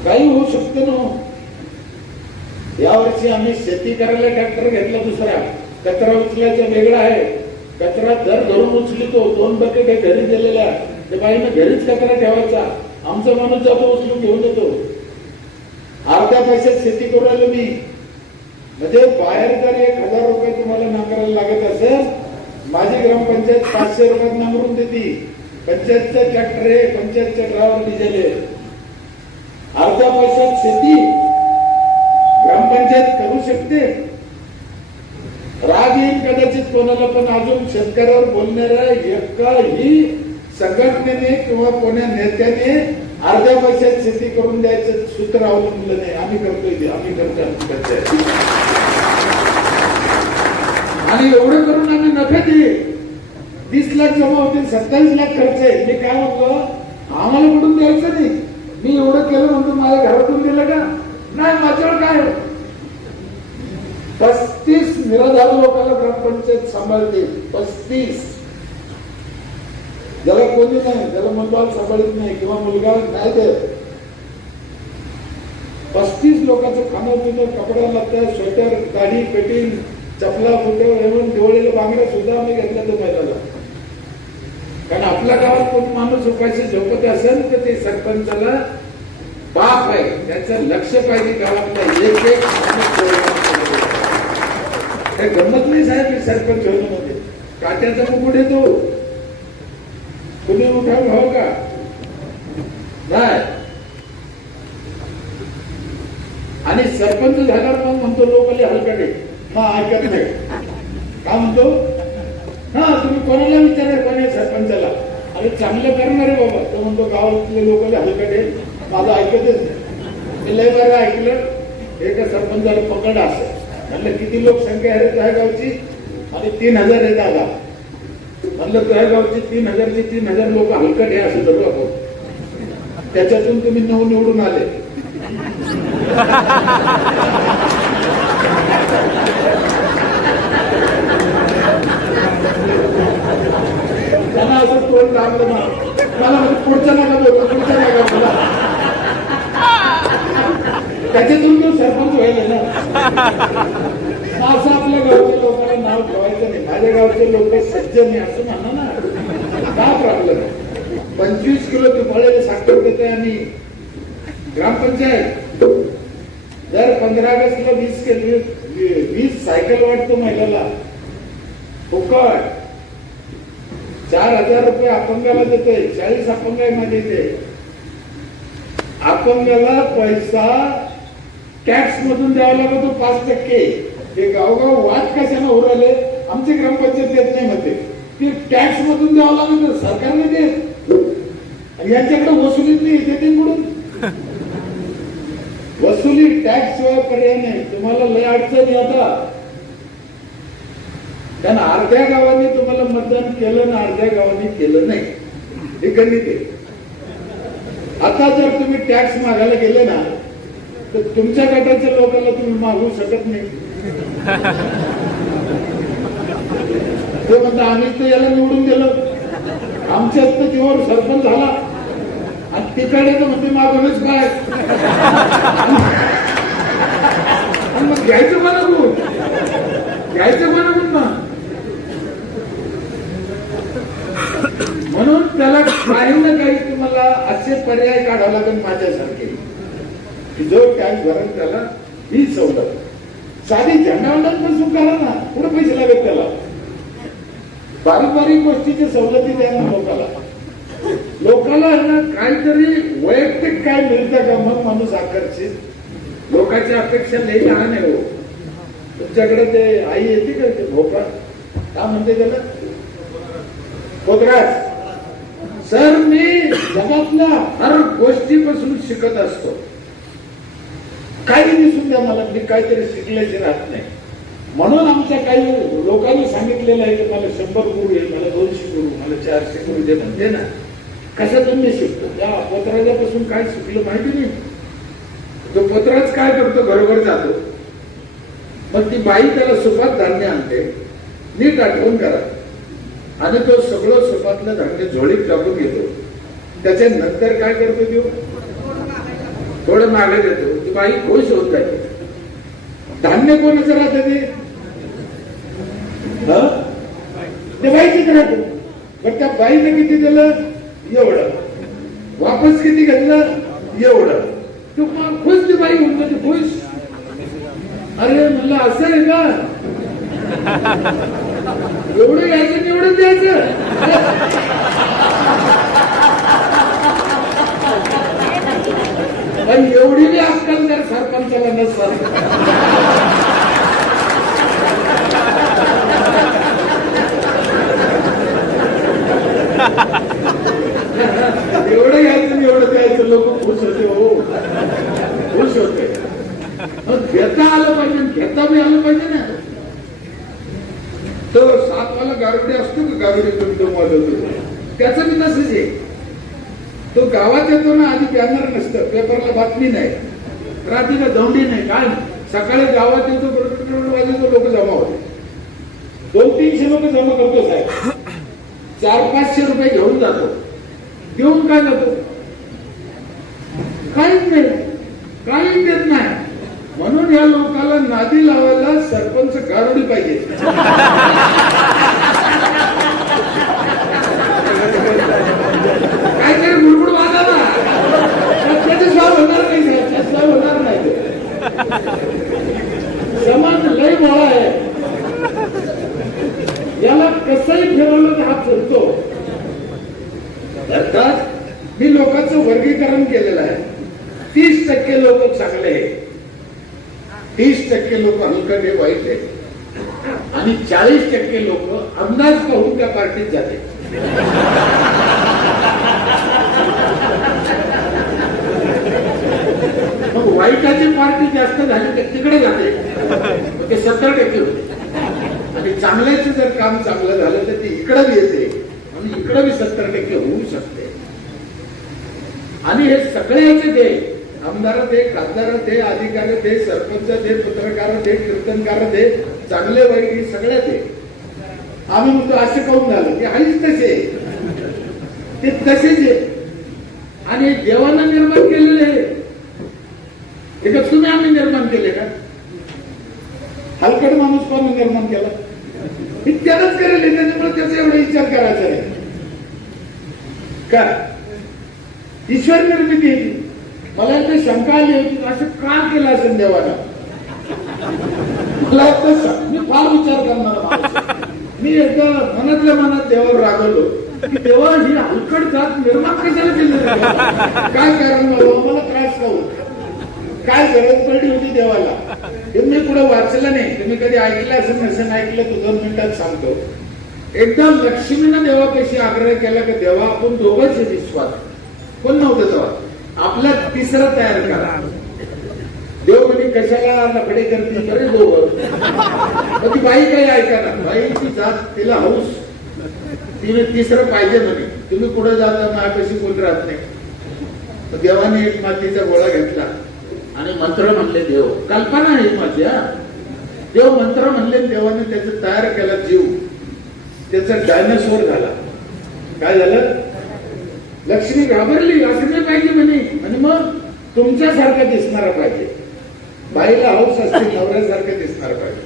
काही होऊ शकतं ना. यावर्षी आम्ही शेती करायला ट्रॅक्टर घेतला दुसरा. कचरा उचलायचा वेगळा आहे. कचरा दर धरून उचलितो. 2 बकेट घरी दिलेल्या, ते बाईनं घरीच कचरा ठेवायचा. आमचा माणूस जातो उचलून घेऊन येतो. अर्ध्या पैशात शेती करू राहिलो मी. म्हणजे बाहेर जर 1000 रुपये तुम्हाला नांगरायला लागत असेल, माझी ग्रामपंचायत 500 रुपयात नांगरून देते. पंचायतचं ट्रॅक्टर आहे, पंचायतचं ड्रायव्हर डिझेल आहे. अर्ध्या पैशात शेती ग्रामपंचायत करू शकते. राग येईल कदाचित कोणाला, पण अजून शेतकऱ्यावर बोलणाऱ्या एकाही संघटनेने किंवा कोण्या नेत्याने अर्ध्या पैशात शेती करून द्यायचं सूत्र अवलंबलं नाही. आम्ही करतोय, आम्ही करतोय. आणि एवढं करून आम्ही नफे दिले. 30 लाख जमा होते, 27 लाख खर्च आहे. मी काय म्हणतो, आम्हाला कुठून द्यायचं नाही. मी एवढं केलं म्हणतो माझ्या घरातून दिलं का नाही, माझ्यावर काय. 35 निराधार लोकांना ग्रामपंचायत सांभाळते. 35. ज्याला कोणी नाही, ज्याला मुलगा सांभाळत नाही किंवा मुलगा नाही देत. 35 लोकांचं खाणं पिणं, कपडा लागतं, स्वेटर, दाढी, पेटीन, चपला, फुटे, एवढं दिवाळीला बांगड्या सुद्धा आम्ही घेतल्या तो महिन्याला. कारण आपल्या गावात कोण माणूस उपाशी झोपत असेल तर ते सरपंचाला बाप आहे, त्याचं लक्ष पाहिजे गावातलं. एक काही गंमत नाही साहेब सरपंच होणं मध्ये. काट्याचा मुकुट येतो, तुम्ही उठाव भाव का नाही. आणि सरपंच झाल्यावर मग म्हणतो लोकांनी हलकटे, हा ऐकत नाही. का म्हणतो, हा तुम्ही कोणाला विचारा, कोणी सरपंचाला. अरे चांगलं करणार आहे बाबा. तो म्हणतो गावातले लोकांनी हलकटे, माझं ऐकतच नाही. लय बरं ऐकलं. एका सरपंचाला पकड असं म्हणलं, किती लोकसंख्या आहे तुझ्या गावची, आणि 3000 आहे दादा. म्हणलं तुझ्या गावची 3000ची 3000 लोक हलकट आहे असं धरू आपण. त्याच्यातून तुम्ही 9 निवडून आले. त्यांना असं तोंड लागलं ना, मला म्हणजे पुढच्या नका बोलतो, पुढच्या नका बोला. त्याच्यातून तो सरपंच व्हायला ना. असं आपल्या गावच्या लोकांना नाव ठेवायचं नाही. माझ्या गावचे लोक सज्जन आहे असं म्हणा ना. काय प्रॉब्लेम. 25 किलो पिंपळेला साखर देते. आणि ग्रामपंचायत जर 15 ऑगस्टला 20 सायकल वाटतो महिन्याला फुकट. 4000 रुपये अपंगाला देतोय. 40 अपंग आहे माझे इथे. अपंगाला पैसा टॅक्स मधून द्यावा लागतो 5%. हे गावगाव वाद कशाने होऊ राहिले, आमची ग्रामपंचायत देत नाही म्हणते. ते टॅक्स मधून द्यावं लागतं, सरकारने देत. आणि यांच्याकडे वसुलीत नाही, देते कुठून वसुली. टॅक्स शिवाय पर्याय नाही. तुम्हाला लय अडचणी आता. कारण अर्ध्या गावांनी तुम्हाला मतदान केलं ना, अर्ध्या गावांनी केलं नाही. हे गणित आहे. आता जर तुम्ही टॅक्स मागायला गेले ना, तर तुमच्या गटाच्या लोकांना तुम्ही मागू शकत नाही. ते म्हणतात आम्ही तर याला निवडून दिलं, आमच्यात तर जीवावर सरपंच झाला, आणि तिकडे तर म्हणते मागूनच काय. मग घ्यायचं मला कोण, घ्यायचं मला कोण ना. म्हणून त्याला काही ना काही तुम्हाला असे पर्याय काढावे लागेल माझ्यासारखे, की जो टॅक्स भरण त्याला ही सवलत. साधी झेंडावंदन पण स्वीकारा ना, पुढे पैसे लागत त्याला. बारीक बारीक गोष्टीची सवलती द्या ना लोकांना. लोकांना ना काहीतरी वैयक्तिक काय मिळतं का, मग माणूस आकर्षित. लोकांची अपेक्षा लई लहान आहे हो. तुमच्याकडे ते आई येते का, ते भोपळा काय म्हणते त्याला, पोतराज. सर मी जगातल्या हर गोष्टीपासून शिकत असतो. काही दिसून द्या मला, मी काहीतरी शिकल्याचे राहत नाही. म्हणून आमच्या काही लोकांनी सांगितलेलं आहे की मला 100 गुरु आहे, मला 200 गुरु, मला 400 गुरु दे. म्हणजे ना कसं तुम्ही शिकतो, त्या पोतराजापासून काय शिकलं माहिती नाही. तो पत्राच काय करतो, घरोघर जातो. मग ती बाई त्याला सुपात धान्य आणते, नीट आठवण करा, आणि तो सगळं सुपातलं धान्य झोळीत टाकून घेतो. त्याच्यानंतर काय करतो, तो थोडं मागे देतो. ती बाई खुश होत जाते. धान्य कोणाचं राहतं ते बाईचीच राहतो. पण त्या बाईने किती दिलं, एवढं. वापस किती घेतलं, एवढं. तो खुश ती बाई होऊन जाते, खुश. अरे म्हणलं असं आहे का, एवढं घ्यायचं एवढं द्यायचं. पण एवढी बी अक्कल तर सरपंचाला नसतात. एवढं घ्यायचं एवढं द्यायचं, लोक खुश होते. हो, खुश होते. घेता आलं पाहिजे, घेता बी आलं पाहिजे ना. तो सातवाला गारुडी असतो का, गारुडी होतो, त्याचं बी नसच आहे. तो गावात येतो ना, आधी बॅनर नसतं, पेपरला बातमी नाही, रात्रीला दौंडी नाही, काय. सकाळी गावात येतो, वाजतो, लोक जमा होते. 200-300 लोक जमा करतो साहेब. 400-500 रुपये घेऊन जातो. देऊन काय जातो, काहीच नाही, काहीच देत नाही. म्हणून या लोकांना नादी लावायला सरपंच गारुडी पाहिजे. काहीतरी गुडगुड वाजायला त्याच्याशिवाय होणार नाही, त्याच्याशिवाय होणार नाही. समाज लय मोळा आहे, याला कसंही ठेवलं तर हा फिरतो. अर्थात मी लोकांचं वर्गीकरण केलेलं आहे. 30% लोक चांगले आहे, 30% लोक हलकटे वाईट आहे, आणि 40% लोक अंदाज पाहून त्या पार्टीत जाते. मग वाईटाची पार्टी जास्त झाली तर तिकडे जाते, ते 70% होते. आणि चांगल्याचं जर काम चांगलं झालं तर ते इकडे बी येते, आणि इकडे बी 70% होऊ शकते. आणि हे सगळ्याचे दे, आमदार दे, खासदार दे, अधिकारी दे, सरपंच दे, पत्रकार दे, कीर्तनकार दे, चांगले वाईट सगळ्या दे. आम्ही म्हणतो असं काऊन झालं, की आहेच तसे, ते तसेच आहे. आणि देवानं निर्माण केलेले आहे, हे का तुम्ही आम्ही निर्माण केले का? हलकट माणूस कोण निर्माण केला? मी त्यालाच करेल, त्याच्यामुळे त्याचा एवढा विचार करायचा आहे का? ईश्वर निर्मिती. मला एकदा शंका आली होती, असं का केलं असेल देवाला? मला मी फार विचार करणार. मी एकदा मनातल्या मनात देवावर रागवलो की देवा ही हलकट जात निर्माण कशाला केली, काय कारण मला त्रास होऊ, काय गरज पडली होती देवाला? हे मी पुढे वाचलं नाही, तुम्ही कधी ऐकलं असं नसेल ऐकलं तर 2 मिनिटात सांगतो. एकदा लक्ष्मीनं देवापाशी आग्रह केला की देवा आपण दोघंच विश्वास, कोण नव्हतं तेव्हा, आपला तिसरा तयार करा. देव म्हणे कशाला लफडे करते, बरे दोघं. मग ती बाई काही ऐका, बाईची जात तिला हौस, तिने तिसरं पाहिजे म्हणे. तुम्ही पुढे जाता माझ्यापाशी कोण राहत नाही. मग देवाने एक मातीचा गोळा घेतला आणि मंत्र म्हणले. देव कल्पना आहे माझी, देव मंत्र म्हणले, देवाने त्याचं तयार केला जीव, त्याचा डायनासोर झाला. काय झालं? लक्ष्मी घाबरली, असं नाही पाहिजे म्हणे, आणि मग तुमच्यासारखं दिसणारा पाहिजे. बाईला हौस असते, नवऱ्यासारखं दिसणार पाहिजे.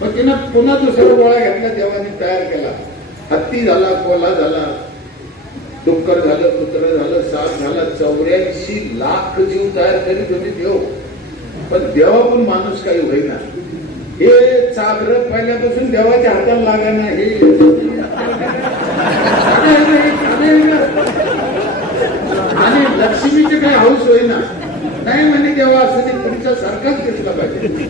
मग तिनं पुन्हा दुसरा गोळा घेतला, देवाने तयार केला. हत्ती झाला, कोल्हा झाला, डुक्कर झालं, कुत्र झालं, साप झाला, 84 लाख जीव तयार करीत होते देव. पण देवाहून माणूस काही होईना. हे चाबर पहिल्यापासून देवाच्या हाताला लागायना. हे आणि लक्ष्मीचे काही हौस होईना. नाही म्हणे देवा असं ते तुमच्या सारखाच दिसला पाहिजे.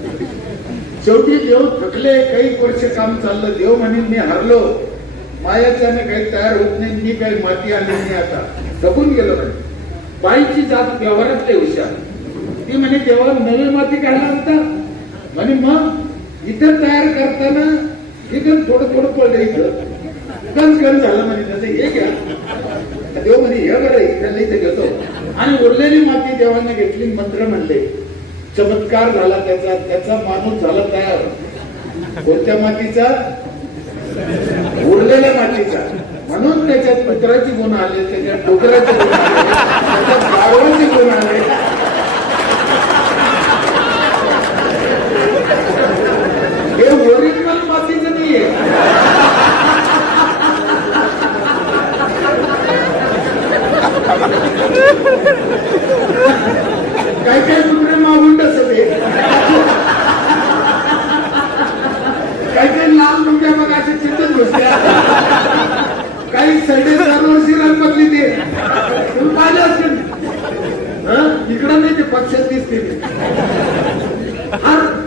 शेवटी देव थकले, काही वर्ष काम चाललं. देव म्हणे मी हरलो, मायाच्याने काही तयार होत नाही, मी काही माती आणली नाही, आता जपून गेलो म्हणे. बाईची जात व्यवहारातले हुशार, ती म्हणे देवा नवी माती काढला होता म्हणे. मग इथं तयार करताना इथं थोडं थोडं पडलं, इथं कण झालं म्हणे, त्याचं हे घ्या. देव म्हणे हे बरं, इथं घेतो. आणि उरलेली माती देवाने घेतली, मंत्र म्हणले, चमत्कार झाला त्याचा माणूस झाला तयार. कोणत्या मातीचा? उरलेल्या मातीचा. म्हणून त्याच्यात पुत्राचे गुण आले, त्याच्यात डोंगराचे गुण आले, त्याच्यात गावाचे गुण आले. हे ओरिजिनल मातीचं नाहीये. काय काय कुत्रे मागून असते, काही काही लाल लुंग्या बघा असे चिंतत बसल्या, काही सडे 4 वर्षी रंगली ते तुम्ही पाहिलं असतील. इकडं नाही, ते पक्षात दिसते.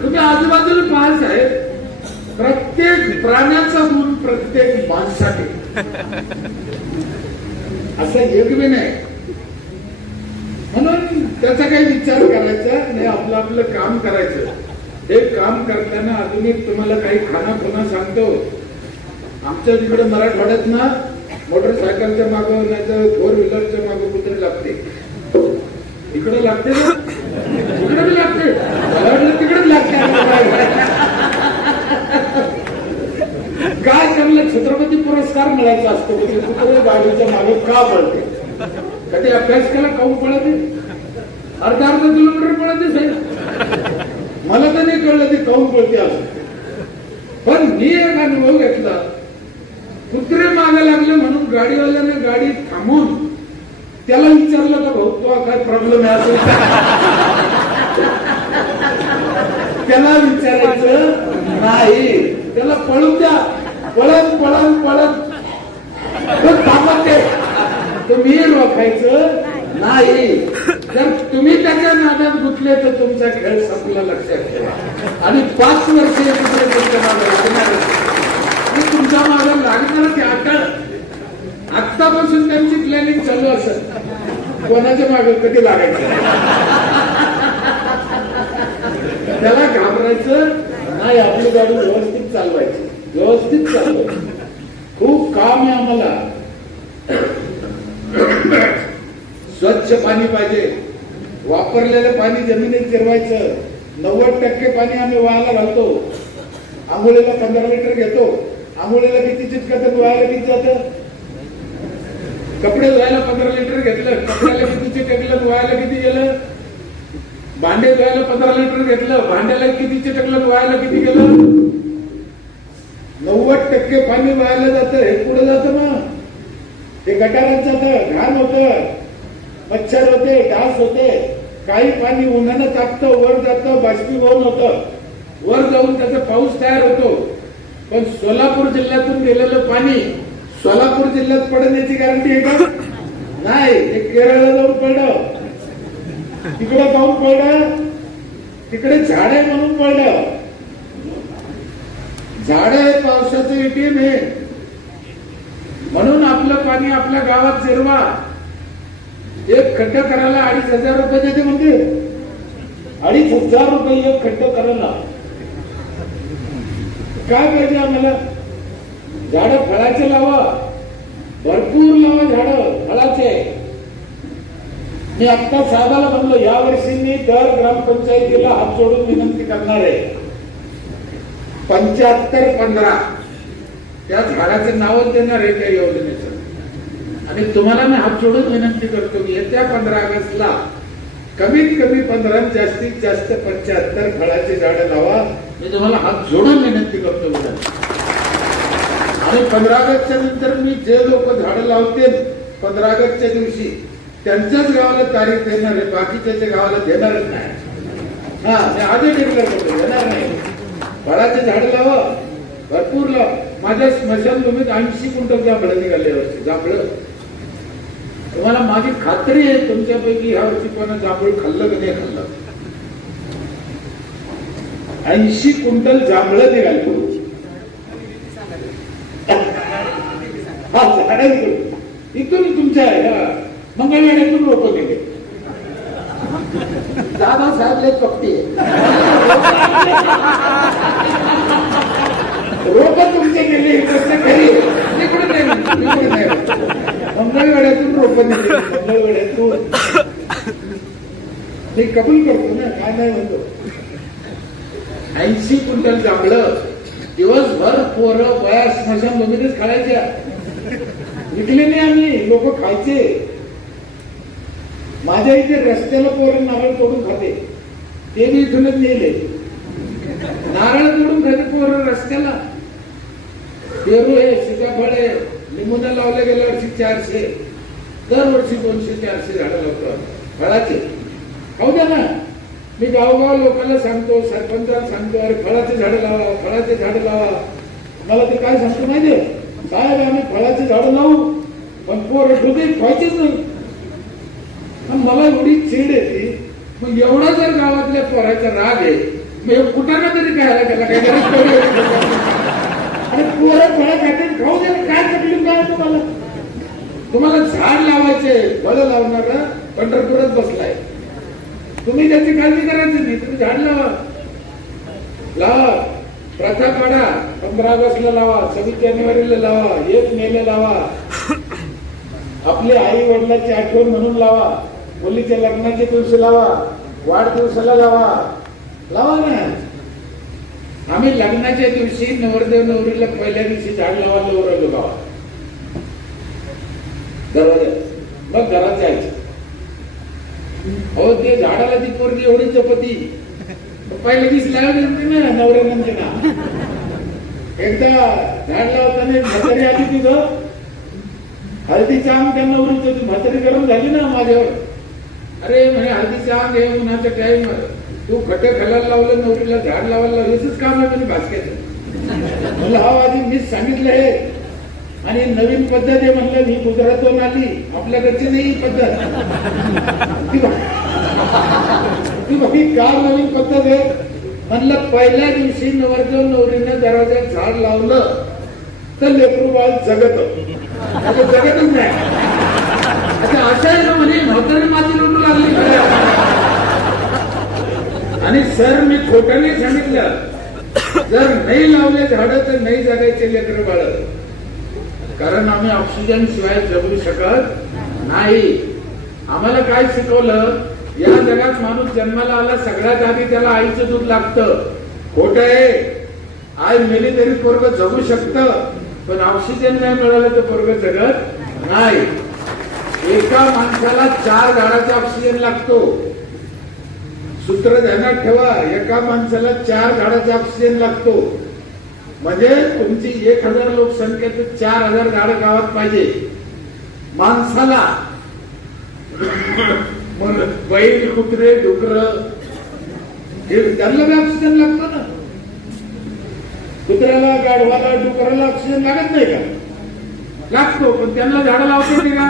तुम्ही आजूबाजूला पाहाल साहेब, प्रत्येक प्राण्याचा गुण प्रत्येक माणसासाठी असं एक बी नाही. म्हणून त्याचा काही विचार करायचा नाही, आपलं आपलं काम करायचं. हे काम करताना अजून एक तुम्हाला काही खाना सांगतो. आमच्या तिकडे मराठवाड्यात ना मोटरसायकलच्या मागं नाही तर 4 व्हीलरच्या मागं कुठे लागते. इकडे लागते ना, इकडे बी लागते, मला वाटलं तिकडे लागते. काय त्यांना छत्रपती पुरस्कार मिळायचा असतो, कुठे गाडीच्या मागे का पळते? कधी अभ्यास केला काऊन पळते? अर्धा किलोमीटर पळते साहेब. मला तर नाही कळलं ते काऊन पळते असं. पण मी एक अनुभव घेतला, कुत्रे मागे लागले म्हणून गाडीवाल्याने गाडी थांबून त्याला विचारलं का, भाऊ तुला काय प्रॉब्लेम आहे असेल? त्याला विचारायचं नाही, त्याला पळून द्या. पळत पळत पळत थांबते, तुम्ही रोखायचं नाही. जर तुम्ही त्याच्या नादात गुंतले तर तुमचा खेळ संपला, लक्षात ठेवा. आणि 5 वर्ष कुत्रे तुमच्या मागे लागणार, तुमच्या मागे लागणार. ते आतापासून त्यांची प्लॅनिंग चालू असेल, कोणाच्या मागे कधी लागायचं. त्याला घाबरायचं नाही, आपली गाडी व्यवस्थित चालवायची, व्यवस्थित चालवायची. खूप काम आहे आम्हाला. स्वच्छ पाणी पाहिजे, वापरलेलं पाणी जमिनीत जिरवायचं. 90% पाणी आम्ही वायाला घालतो. आंघोळीला 15 लिटर घेतो, आंघोळीला किती चिटकत, वायाला किती जातं? कपडे धुवायला 15 लिटर घेतलं, कपड्याला किती चिटकलं, वायाला किती गेलं? भांडे धुवायला 15 लिटर घेतलं, भांड्याला किती चिटकलं, वायाला किती गेलं? 90% पाणी वायाला जातं. हे पुढे जातं मग ते गटारात जातं, घाण होतं, मच्छर होते, डास होते. काही पाणी उन्हानं तापतं, वर जातं, बाष्पीभवन होतं, वर जाऊन त्याचा पाऊस तयार होतो. पण सोलापूर जिल्ह्यातून गेलेलं पाणी सोलापूर जिल्ह्यात पडण्याची गॅरंटी आहे का? नाही. ते केरळला जाऊन पडलं, तिकडे जाऊन पडलं, तिकडे झाडे म्हणून पडलं. झाडे पावसाचं एटीएम आहे. म्हणून आपलं पाणी आपल्या गावात जिरवा. एक खड्डा करायला 2,500 रुपये देते म्हणते. 2,500 रुपये एक खड्डा करायला. काय पाहिजे आम्हाला? झाडं फळाचे लावा, भरपूर लावा झाडं फळाचे. मी आत्ता साहेबाला म्हणलो, यावर्षी मी दर ग्रामपंचायतीला हात जोडून विनंती करणार आहे. 75-15 त्या झाडाचं नावच देणार आहे त्या योजनेचं. आणि तुम्हाला मी हात जोडून विनंती करतो की येत्या 15 ऑगस्टला कमीत कमी 15, जास्तीत जास्त 75 फळाची झाडं लावा. मी तुम्हाला हात जोडून विनंती करतो. आणि 15 ऑगस्टच्या नंतर मी जे लोक झाडं लावतील 15 ऑगस्टच्या दिवशी त्यांच्याच गावाला तारीख देणार आहे, बाकीच्या गावाला देणारच नाही. मी आधी डिक्लेअर करतो, देणार नाही. फळाचे झाडं लावा, भरपूर लावा. माझ्या स्मशानभूमीत 80 क्विंटल जांभळं निघाले वर्षी. जांभळं तुम्हाला माझी खात्री आहे, तुमच्यापैकी ह्या वर्षी कोणा जांभूळ खाल्लं की नाही खाल्लं? 80 क्विंटल जांभळं निघाले. इथून तुमच्या मंगळवेढ्यातून रोप गेले. दादासाहेब लय कपटी रोप तुमचे गेले घरी. मंगळवेढ्यातून रोप निघाले. मंगळवेढ्यातून मी कबूल करतो ना, काय नाही म्हणतो. 80 क्विंटल जांभळं दिवसभर पोरं बया स्मशानभूमीतच खायच्या. विकले नाही आम्ही, लोक खायचे. माझ्या इथे रस्त्याला पोरं नारळ तोडून खाते, ते मी इथूनच नेले. नारळ तोडून खाते पोरं रस्त्याला. पेरू आहे, सीताफळ आहे, लिंबूला लावले गेल्या वर्षी 400, दरवर्षी 200-400 झाडं लावतो फळाचे. खाऊ द्या ना. मी गावोगाव लोकांना सांगतो, सरपंचाला सांगतो, अरे फळाचे झाडं लावा, फळाचे झाडं लावा. मला ते काय सांगतो माहितीये, साहेब आम्ही फळाचे झाडं लावू, पण पोरं ठोके खायचेच नाही. मला एवढी चीड येते. मग एवढा जर गावातल्या पोराचा राग आहे, मग कुठाना तरी खायला त्याला काय गरज पडली? अरे पोरं फळं खाते, खाऊ दे, काय तकलीफ काय तुम्हाला? तुम्हाला झाड लावायचे, फळं लावणारा पंढरपुरात बसलाय. तुम्ही त्याची काळजी करायची नाही, तुम्ही झाड लावा. लावा, प्रथा पाडा. 15 ऑगस्टला लावा, 26 जानेवारीला लावा, 1 मेला लावा. आपल्या आई वडिलांची आठवण म्हणून लावा. मुलीच्या लग्नाच्या दिवशी लावा, वाढदिवसाला लावा. लावा ना. आम्ही लग्नाच्या दिवशी नवरदेव नवरीला पहिल्या दिवशी झाड लावायला उरलो गावात. दरवाजा मग घरात जायचं. अहो ते झाडाला ती पोरगी एवढी जपती, पहिल्या दिवशी लावली होती ना नवऱ्यानंतर ना. एकदा झाड लावताना म्हातारी आली तिथं, हळदीचा अंग त्यांना उरत होती. म्हातारी गरम झाली ना माझ्यावर. अरे म्हणे हळदीचा अंग हे उन्हाचा टाइम, तू खटे घालायला लावलं, नवरीला झाड लावायला लावलं, हेच काम आहे म्हणजे भासक्याचं. म्हणलं हा आधी मीच सांगितलं हे, आणि नवीन पद्धत आहे म्हणलं. मी गुजरातवरून आली, आपल्याकडची नाही पद्धत. ती बघी का नवीन पद्धत आहे म्हणलं. पहिल्या दिवशी नवरदेव नवरीने दरवाज्यात झाड लावलं तर लेकरू बाळ जगत, जगतच नाही. असं आहे ना म्हणे, म्हातारी माती लुटू लागली. आणि सर मी खोटं नाही सांगितलं, जर नाही लावले झाडं तर नाही जगायचे लेकरं बाळ. कारण आम्ही ऑक्सिजन शिवाय जगू शकत नाही. आम्हाला काय शिकवलं, या जगात माणूस जन्माला आला सगळ्यात आधी त्याला आईचं दूध लागतं. खोटं आहे. आई मेली तरी पोरगं जगू शकतं, पण ऑक्सिजन नाही मिळालं तर पोरगं जगत नाही. एका माणसाला 4 झाडाचा ऑक्सिजन लागतो. सूत्र ध्यानात ठेवा, एका माणसाला 4 झाडाचा ऑक्सिजन लागतो. म्हणजे तुमची 1000 लोकसंख्या तर 4000 झाडं गावात पाहिजे माणसाला. बैल, कुत्रे, डुकर त्यांना ऑक्सिजन लागतो ना. कुत्र्याला, गाढवाला, डुकराला ऑक्सिजन लागत नाही का? लागतो, पण त्यांना झाडं लावता येते का?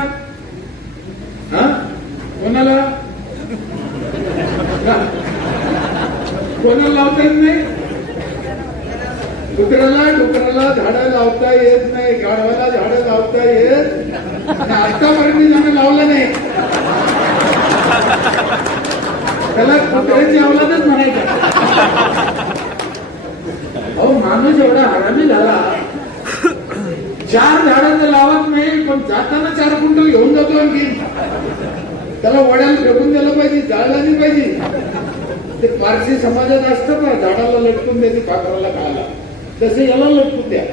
कोणाला कोणाला लावता येत नाही? कुत्र्याला, डुकराला झाडं लावता येत नाही, गाढवाला झाडं लावता येत. आतापर्यंत झाडं लावलं नाही. त्याला कुत्र्याची अवलादच म्हणायचं. अहो माणूस एवढा हरामी झाला, 4 झाडं तर लावत नाही, पण जाताना 4 क्विंटल घेऊन जातो. आणखी त्याला वड्याला फेकून द्यायला पाहिजे, जाळला नाही पाहिजे. ते पारसी समाजात असतं का, झाडाला लटकून द्यायचे पाखराला खायला, तसे याला लटकून द्या.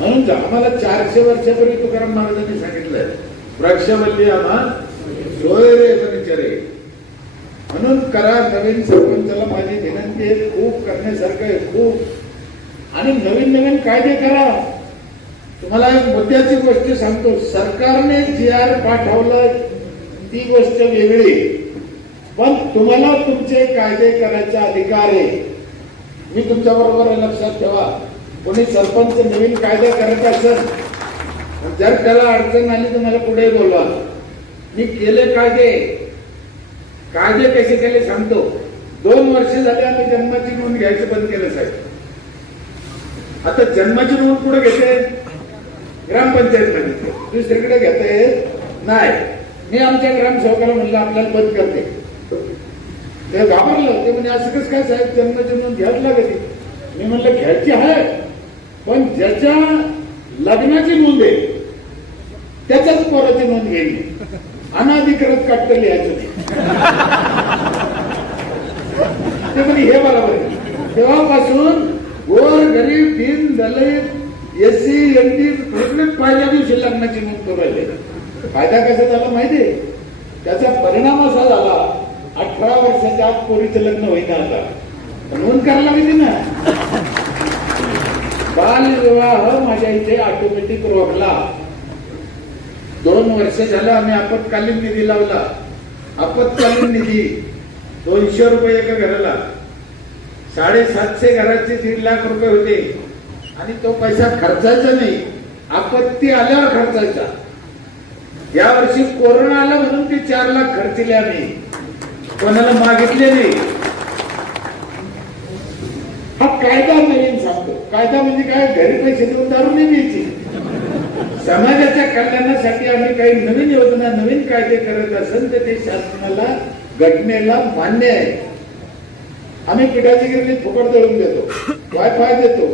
म्हणून आम्हाला 400 वर्षापूर्वी तुकाराम महाराजांनी सांगितलंय, वृक्षवल्ली आम्हा सोय रे परिचरे. म्हणून करा. नवीन सरपंचाला माझी विनंती आहे, खूप करण्यासारखं आहे, खूप. आणि नवीन नवीन कायदे करा. तुम्हाला एक मुद्द्याची गोष्ट सांगतो. सरकारने GR पाठवलं ती गोष्ट वेगळी, पण तुम्हाला तुमचे कायदे करायचा अधिकार आहे. मी तुमच्या बरोबर आहे, लक्षात ठेवा. कोणी सरपंच नवीन कायदा करत असेल, जर त्याला अडचण आली तर मला पुढे बोलवा. मी केले कायदे कसे केले सांगतो. 2 वर्ष झाले आम्ही जन्माची नोंद घ्यायचं बंद केलं साहेब. आता जन्माची नोंद पुढे घेते ग्रामपंचायत मध्ये, दुसरीकडे घेते नाही. मी आमच्या ग्रामसेवकाला म्हणलं आपल्याला बंद करते. ते घाबरलं. ते म्हणजे असं कसं काय साहेब, जन्माची नोंद घ्यायला लागते. मी म्हणलं घ्यायची आहे, पण ज्याच्या लग्नाची नोंद आहे त्याच्याच पोराची नोंद घ्यायची. अनाधिकृत कट्ट लिहायचं नाही. ते म्हणजे हे बरोबर आहे. तेव्हापासून गोर गरीब दीन दलित SC NT प्रत्येक पहिल्या दिवशी लग्नाची नोंद करू राहिले. फायदा कसा झाला माहितीये? त्याचा परिणाम असा झाला 18 वर्षाच्या आत पोरीचं लग्न होईना आता नोंद करायला पाहिजे ना. बालविवाह माझ्या इथे ऑटोमॅटिक रोखला. 2 वर्ष झालं आम्ही आपत्कालीन निधी लावला. आपत्कालीन निधी 200 रुपये एका घराला. 750 घराचे 1.5 लाख रुपये होते आणि तो पैसा खर्चायचा नाही, आपत्ती आल्यावर खर्चायचा. या वर्षी कोरोना आला म्हणून ते 4 लाख खर्चले आम्ही, कोणाला मागितले नाही. हा कायदा नवीन सांगतो. कायदा म्हणजे काय? घरी पैसे देऊन दारू नाही द्यायची. समाजाच्या कल्याणासाठी आम्ही काही नवीन योजना नवीन कायदे करत असेल तर ते शासनाला घटनेला मान्य आहे. आम्ही पिठाची गिरणी फुकट दळून देतो, वायफाय देतो,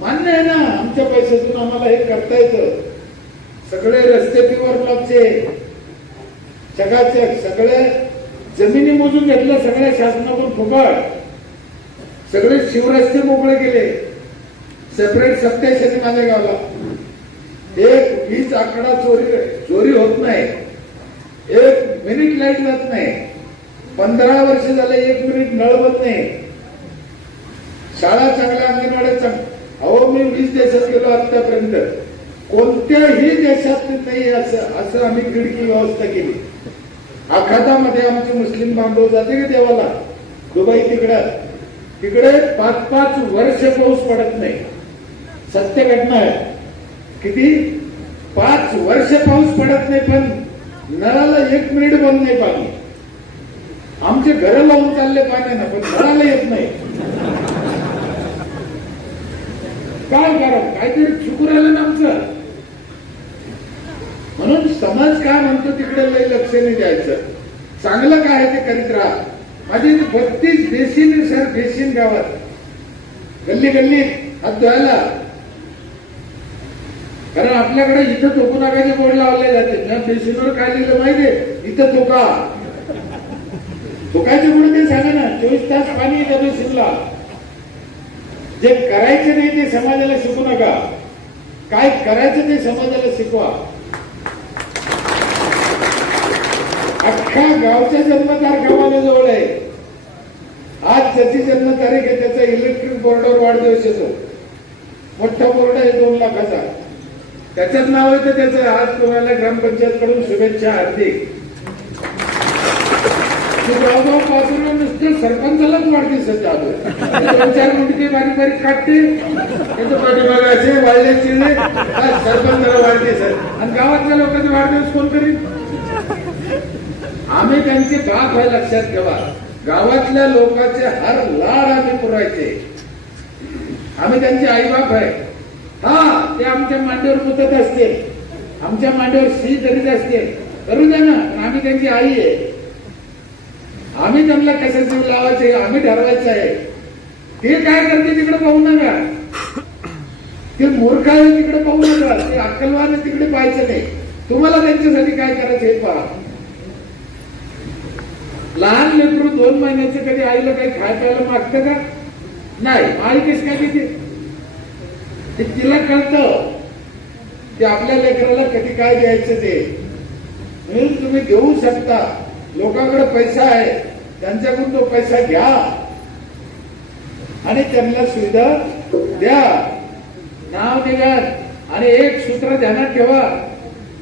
मान्य आहे ना. आमच्या पैशातून आम्हाला हे करता येतं. सगळे रस्ते पिवरब्लॉकचे चकाचक, सगळे जमिनी मोजून घेतल्या सगळ्या शासनाकडून फुकट. सगळे शिवरस्ते मोकळे केले. सेपरेट सबस्टेशन माझ्या गावाला. एक वीज आकडा चोरी होत नाही. 1 मिनिट लाईट जात नाही. 15 वर्ष झाले 1 मिनिट नळ बंद नाही. शाळा चांगल्या, अंगणवाड्या चांगल्या. अहो मी 20 देशात गेलो आतापर्यंत, कोणत्याही देशात नाही असं आम्ही खिडकी व्यवस्था केली. आखातामध्ये आमचे मुस्लिम बांधव जाते का देवाला, दुबई तिकडे 5-5 वर्ष पाऊस पडत नाही. सत्य घटना आहे. किती? 5 वर्ष पाऊस पडत नाही, पण नळाला 1 मिनिट बंद नाही पाणी. आमचे घर लावून चालले पाण्यानं, पण नळाला येत नाही. काय कारण? काहीतरी चुकून राहिलं ना आमचं. म्हणून समाज काय म्हणतो तिकडे लई लक्ष नाही द्यायचं. चांगलं काय आहे ते करीत राहा. माझी 32 बेसिन सर, बेसिन गावात गल्ली गल्ली हात धुवायला. कारण आपल्याकडे इथं थोकू नकाचे बोर्ड लावले जाते. बेसिनवर काय लिहिलं माहितीये? इथं थोका. थोकायचे गुण ते सांगा ना. 24 तास पाणी येतं बेसिनला. जे करायचे नाही ते समाजाला शिकू नका. काय करायचं ते समाजाला शिकवा. अख्ख्या गावच्या जन्मतारखा माझ्याजवळ आहे. आज ज्याची जन्मतारीख आहे त्याचा इलेक्ट्रिक बोर्डावर वाढदिवस येतो. मोठा बोर्ड आहे 2 लाखाचा. त्याच्यात नाव येतं त्याचं. आज तुम्हाला ग्रामपंचायत कडून शुभेच्छा हार्दिक. गावगाव पासून नुसतं सरपंचालाच वाढदिवस 2-4 मिनिटे बारीक बारीक काढते. त्याचं पाठीमागे असे वाढले चिरले सरपंचाला वाढदिवस. आणि गावातल्या लोकांचे वाढदिवस कोण करीत? आम्ही त्यांचे बाप आहे, लक्षात ठेवा. गावातल्या लोकांचे हर लाड आम्ही पुरवायचे. आम्ही त्यांचे आईबाप आहे. हा, ते आमच्या मांडीवर मुतत असते, आमच्या मांडीवर शी करीत असते. करू द्या ना, आम्ही त्यांची आई आहे. आम्ही त्यांना कसं जीव लावायचे आम्ही ठरवायचं आहे. ते काय करते तिकडे पाहू नका. ते मूर्ख आहे तिकडे पाहू नका. ते अक्कलवान आहे तिकडे पाहायचं नाही. तुम्हाला त्यांच्यासाठी काय करायचं हे पहा. लहान लेकरू 2 महिन्याचे कधी आईला काही खायला मागतं का? नाही. आई कशी काय देते? ते तिला कळतं ते आपल्या लेकराला कधी काय द्यायचं ते. म्हणून तुम्ही देऊ शकता. लोकांकडे पैसा आहे, त्यांच्याकडून तो पैसा घ्या आणि त्यांना सुविधा द्या. नाव निघा. आणि एक सूत्र ध्यानात ठेवा.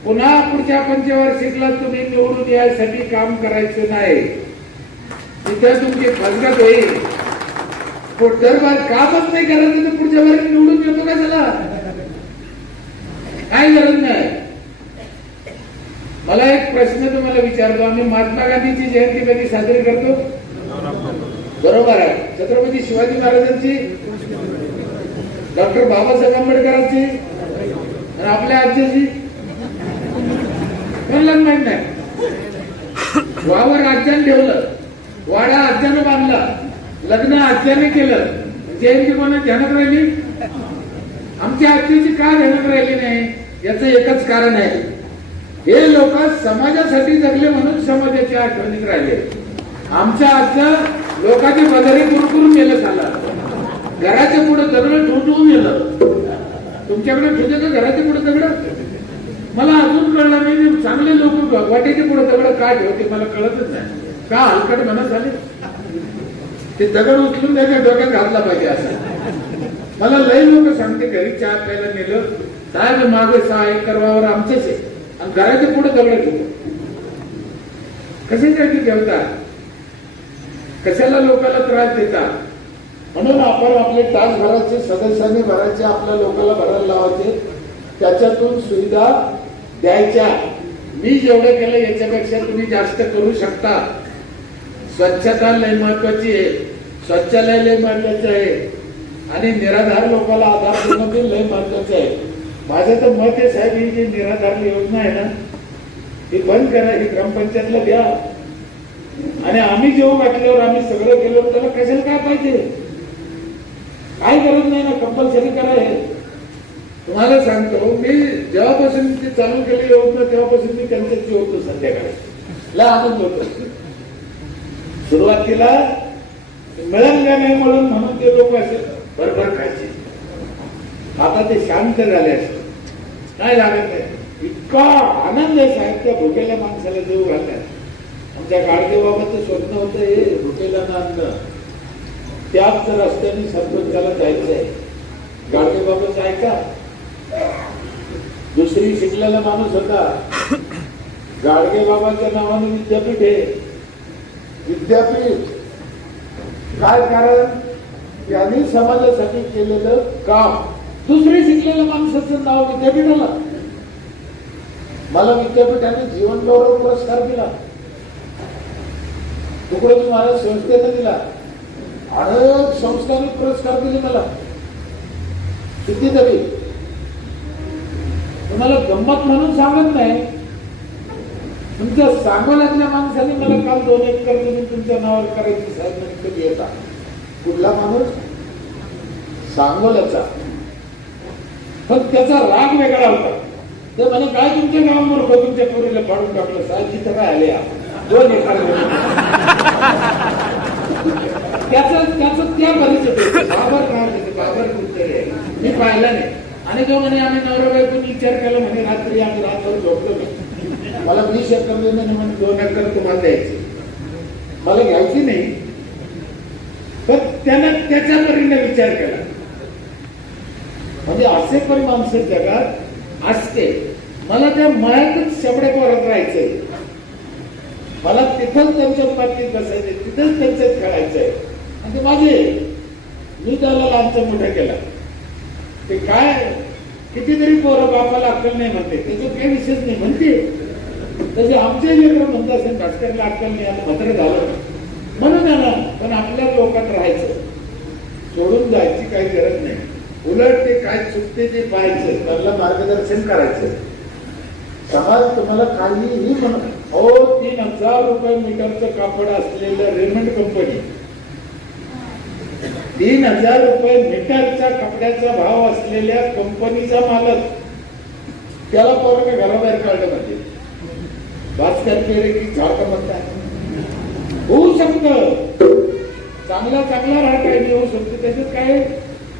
पुन्हा पुढच्या पंचवार्षिकला तुम्ही निवडून यासाठी काम करायचं नाही. तिथे तुमची फसगत होईल. दरबार कामच नाही करायचं तर पुढच्या वारी निवडून येतो का त्याला? काय गरज नाही. मला एक प्रश्न तुम्हाला विचारतो. आम्ही महात्मा गांधीची जयंती कधी साजरी करतो? बरोबर आहे. छत्रपती शिवाजी महाराजांची, डॉक्टर बाबासाहेब आंबेडकरांची आणि आपल्या आजीची कोणाला माहित नाही. वावर आज्याने ठेवलं, वाडा आज्यानं बांधला, लग्न आज्याने केलं. जयंती कोणा ध्यानात राहिली? आमच्या आजीची का ध्यानात राहिली नाही? याचं एकच कारण आहे. हे लोक समाजासाठी जगले म्हणून समाजाच्या आठवणीत राहिले. आमच्या आजच्या लोकांची बजारी करून गेलं झालं. घराच्या पुढे दगड ठोठवून गेलं. तुमच्याकडे ठेवते का घराच्या पुढे दगड? मला अजून कळलं नाही. चांगले लोक वाटेच्या पुढे दगड का ठेवते मला कळतच नाही. का हलकट म्हणत झाले ते दगड उचलून त्याच्या डोक्यात घातला पाहिजे असं. मला लय लोक सांगते घरी चहा प्यायला नेलं साहेब मागे 6 एकर वावर आमचेच आहे आणि घराच्या पुढे दगड ठेवतो. कशासाठी ठेवतात? कशाला लोकांना त्रास देतात? म्हणून आपण आपले तास भरायचे सदस्यांनी भरायचे आपल्या लोकांना भरायला लावायचे त्याच्यातून सुविधा द्यायच्या. मी जेवढं केलं याच्यापेक्षा तुम्ही जास्त करू शकता. स्वच्छता लय महत्वाची आहे. शौचालय लय महत्वाचं आहे आणि निराधार लोकांना आधार देणं पण लय महत्वाचं आहे. माझं तर मत आहे साहेब ही जी निराधार योजना आहे ना ती बंद करा. ही ग्रामपंचायतला द्या आणि आम्ही जेव्हा वाटल्यावर आम्ही सगळं केलं त्याला कशाला काय पाहिजे? काय गरज नाही ना कंपल्सरी करा. हे तुम्हाला सांगतो मी जेव्हापासून ती चालू केली योजना तेव्हापासून मी त्यांच्याशी होतो. संध्याकाळी लय आनंद होतो. सुरुवातीला मिळून का नाही म्हणून ते लोक असे बरोबर खायचे. आता ते शांत झाले असते काय लागत नाही. इतका आनंद आहे साहेब त्या भुकेल्या माणसाला देऊ घालतात. आमच्या गाडगेबाबाचं स्वप्न होतं हे भुकेल्यांना अन्न. त्याच रस्त्याने सरपंचाला जायचंय. गाडगेबाबाचं ऐका. दुसरी शिकलेला माणूस होता. गाडगेबाबाच्या नावाने विद्यापीठ आहे. विद्यापीठ काय कारण त्यांनी समाजासाठी केलेलं काम. दुसरी शिकलेल्या माणसाचं नाव विद्यापीठाला. मला विद्यापीठाने जीवन गौरव पुरस्कार दिला. तुकडोजी महाराज संस्थेने दिला. अनेक संस्थांनी पुरस्कार दिले मला कितीतरी. तुम्हाला गंमत म्हणून सांगत नाही. तुमच्या सांगोल्यातल्या माणसाने मला काल 2 एकर जमीन तुमच्या नावावर करायची साहेब कधी येता. कुठला माणूस? सांगोल्याचा. पण त्याचा राग वेगळा होता. ते म्हणे काय तुमच्या गावावर तुमच्या पोरीला पाडून टाकलं साहेब तिथं काय आले 2 एकर त्याच त्या परिस्थितीत बाबर कुठतरी मी पाहिलं नाही. आणि तो म्हणे आम्ही नवरा बायकोनी विचार केला म्हणे रात्री आम्ही रात्रभर झोपलो नाही. मला 20 एकर जमीन म्हणजे 2 एकर तुम्हाला द्यायची. मला घ्यायची नाही. पण त्यानं त्याच्या परीने विचार केला. म्हणजे असे पण माणसं जगात असते. मला त्या मळ्यातच शेपडे परत राहायचंय. मला तिथंच त्यांच्या पाठीत बसायचे तिथंच त्यांच्यात खेळायचंय. आणि ते माझे मी त्याला लहानचं मोठं केला. ते काय कितीतरी पोरं बापाला अक्कल नाही म्हणते त्याचा काही विशेष नाही म्हणते. तसे आमचे लेकरं म्हणत असेल भास्करला अक्कल नाही आलं भद्र झालं म्हणून आला. पण आपल्या लोकात राहायचं सोडून जायची काही गरज नाही. उलट ते काय चुकते ते पाहायचं त्याला मार्गदर्शन करायचं. समाज तुम्हाला काहीही म्हणत 3,000 रुपये मीटरचं कापड असलेलं रेमंड कंपनी 3,000 रुपये मीटरच्या कपड्याचा भाव असलेल्या कंपनीचा मालक त्याला पोरं घराबाहेर काढलं पाहिजे. भास्कर केले की झाडं म्हणतात होऊ शकतं. चांगला राहा काही नाही होऊ शकतो. त्याच्यात काय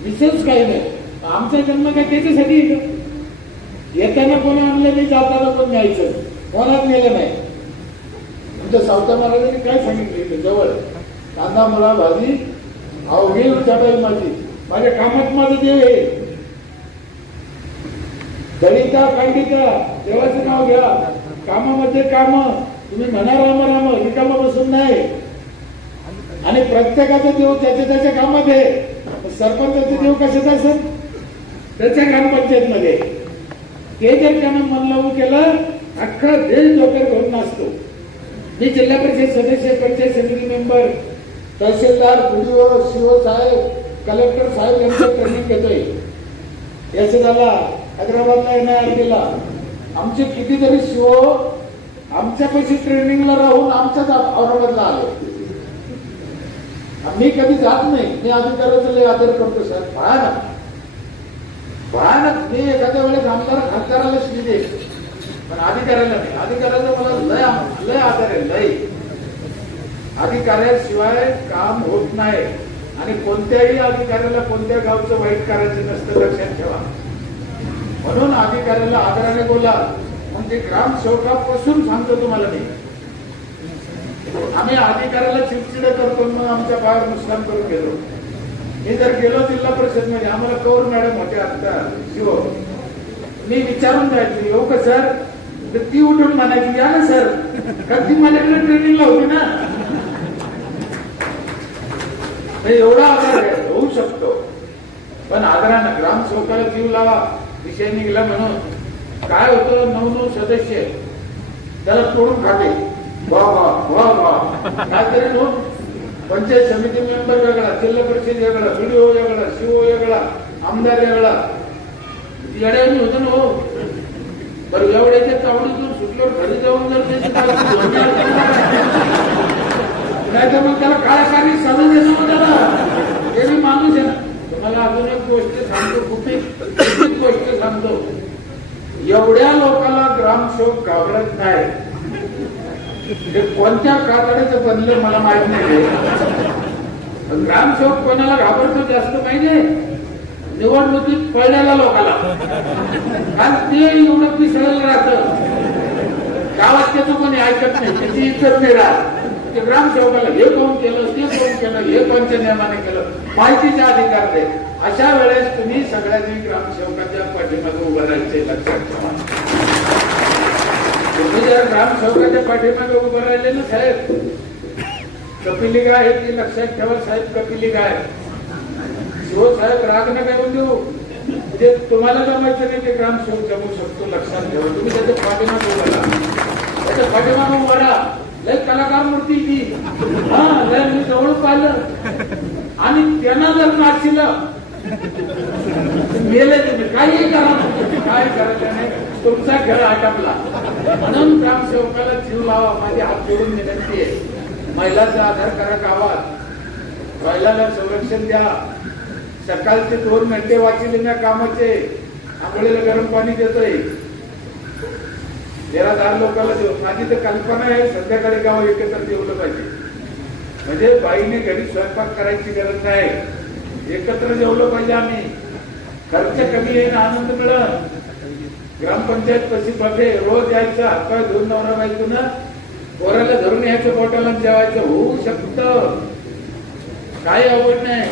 विशेष काही नाही. आमचा जन्म काय त्याच्यासाठी येताना कोणी आणलं नाही जाताना पण न्यायचं. कोणात नेलं नाही. आमच्या सावता महाराजांनी काय सांगितलं जवळ कांदा मुळा भाजी अवघी चढाई माझ्या कामात माझं देव आहे. दलिता कांडिता देवाचं नाव घ्या. कामामध्ये काम तुम्ही म्हणा राम रिकामा बसून नाही. आणि प्रत्येकाचा देव त्याच्या कामात आहे. सरपंचाचे देव कशाचा असेल त्याच्या ग्रामपंचायत मध्ये. ते जर त्यानं मन लावून केलं अख्खा देश डोक्यावर घेऊन नाचतो. मी जिल्हा परिषद सदस्य पंचायत समिती मेंबर तहसीलदार BDO CO साहेब कलेक्टर साहेब यांचं ट्रेनिंग घेतोय. याला हैदराबादला NIRT आमचे कितीतरी CO आमच्यापाशी ट्रेनिंगला राहून आमच्याच औरंगाबादला आले. मी कधी जात नाही. मी अधिकाऱ्याचा लय आदर करतो साहेब. भयानक मी एखाद्या वेळेस आमदार खासदाराला शिवी दे पण अधिकाऱ्याला नाही. अधिकाऱ्याचा मला लय आदर आहे, लय. अधिकाऱ्याशिवाय काम होत नाही आणि कोणत्याही अधिकाऱ्याला कोणत्या गावचं वाईट करायचं नसतं, लक्षात ठेवा. म्हणून अधिकाऱ्याला आदराने बोला. म्हणजे ग्रामसेवकापासून सांगतो तुम्हाला मी, आम्ही अधिकाऱ्याला चिडचिड करतो मग आमच्या बाहेर मुस्लाम करून गेलो. मी जर गेलो जिल्हा परिषद मध्ये, आम्हाला कौर मॅडम होते आता शिव, मी विचारून जायची येऊ का सर, तर ती उठून म्हणायची या ना सर, का ती माझ्याकडे ट्रेनिंगला होती ना. एवढा आदर होऊ शकतो. पण आदरानं ग्रामसेवकाला जीव लावा विषय निघला म्हणून काय होतं, 9 सदस्य त्याला तोडून खाते. वा वा वा वा काय तरी नोट. पंचायत समिती मेंबर वेगळा, जिल्हा परिषद वेगळा, बीडीओ वेगळा, सीओ वेगळा, आमदार वेगळा. येड्याने होतं ना हो. बरं एवढ्याच्या चावडीतून सुटल्यावर घरी जाऊन जर नाही तर मग त्याला काय कार्य साधून देणं त्याला. ते मी माणूस आहे ना. तुम्हाला अजून एक गोष्ट सांगतो, खूप गोष्ट सांगतो. एवढ्या लोकांना ग्रामसेवक घाबरत नाही. ते कोणत्या कातड्याचं बनलं मला माहित नाही. ग्रामसेवक कोणाला घाबरतो जास्त पाहिजे, निवडणुकीत पडलेल्या लोकांना. कारण ते एवढं पिसळलं राहतं, गावात त्याचं कोणी ऐकत नाही, त्याची इज्जत नाही राहत. ते ग्रामसेवकाला हे कोण केलं, ते कोण केलं, हे कोणत्या नियमाने केलं, माहितीचे अधिकार दे. अशा वेळेस तुम्ही सगळ्यांनी ग्रामसेवकाच्या पाठीमागे उभं राहायचे, लक्षात ठेवा. तुम्ही जर ग्रामसेवकाच्या पाठीमागे उभं राहिले ना साहेब, कपिली गाय आहे ती लक्षात ठेवा साहेब, कपिली गाय. शिव साहेब राग नका येऊन देऊ. म्हणजे तुम्हाला जमायचं नाही ते ग्रामसेवक जमू शकतो, लक्षात ठेवा. तुम्ही त्याच्या पाठीमागे उभं राहा, त्याच्या पाठीमागे उभं राहा. लय कलाकार मूर्ती ती, हा लय मी जवळ पाहिलं. आणि त्यांना जर नाचलं मेले तुम्ही, काही करा, काय करायचं नाही, तुमचा खेळ आटपला. म्हणून ग्रामसेवकाला जीव लावा. माझी हात जोडून विनंती आहे. महिलाचा आधार करा गावात, महिलाला संरक्षण द्या. सकाळचे 2 घंटे वाचले ना कामाचे, आंघोळीला गरम पाणी देतोय. 13 लोकांना देऊ. माझी तर कल्पना आहे संध्याकाळी गाव एकत्र जेवलं पाहिजे. म्हणजे बाईने घरी स्वयंपाक करायची गरज नाही, एकत्र जेवलं पाहिजे आम्ही. खर्च कमी येईन, आनंद मिळत. ग्रामपंचायत कशी बघे, रोज यायचं, हातपाय धुवून नवरा बायको ना पोराला धरून यायचं, बोटाला जेवायचं. होऊ शकतं, काही आवड नाही.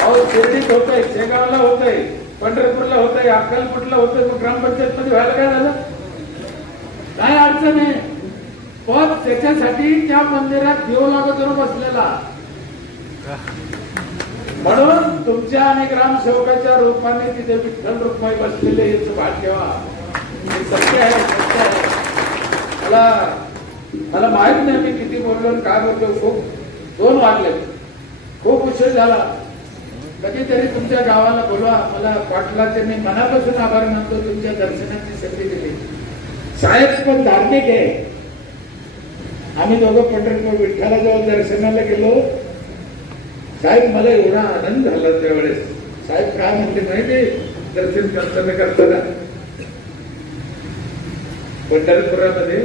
अहो शिर्डीत होतंय, शेगावला होतंय, पंढरपूरला होतंय, अक्कलकोटला होतंय. मग ग्रामपंचायत मध्ये व्हायला काय झालं, काय अडचण आहे. पण त्याच्यासाठी त्या मंदिरात देव लागत बसलेला. म्हणून तुमच्या आणि ग्रामसेवकाच्या रूपाने तिथे विठ्ठल रुक्माई बसलेले याचं भान ठेवा. हे सत्य आहे, सत्य आहे. मला माहित नाही मी किती बोललो, काय बोललो. खूप 2 वाजले, खूप उशीर झाला. कधीतरी तुमच्या गावाला बोलवा. मला पाटलाचे मी मनापासून आभार मानतो, तुमच्या दर्शनाची संधी दिली. साहेब पण धार्मिक आहे. आम्ही दोघं पंढरपूर विठ्ठलाजवळ दर्शनाला गेलो. साहेब मला एवढा आनंद झाला त्यावेळेस. साहेब काय म्हणते माहिती, दर्शन करताना पंढरपुरामध्ये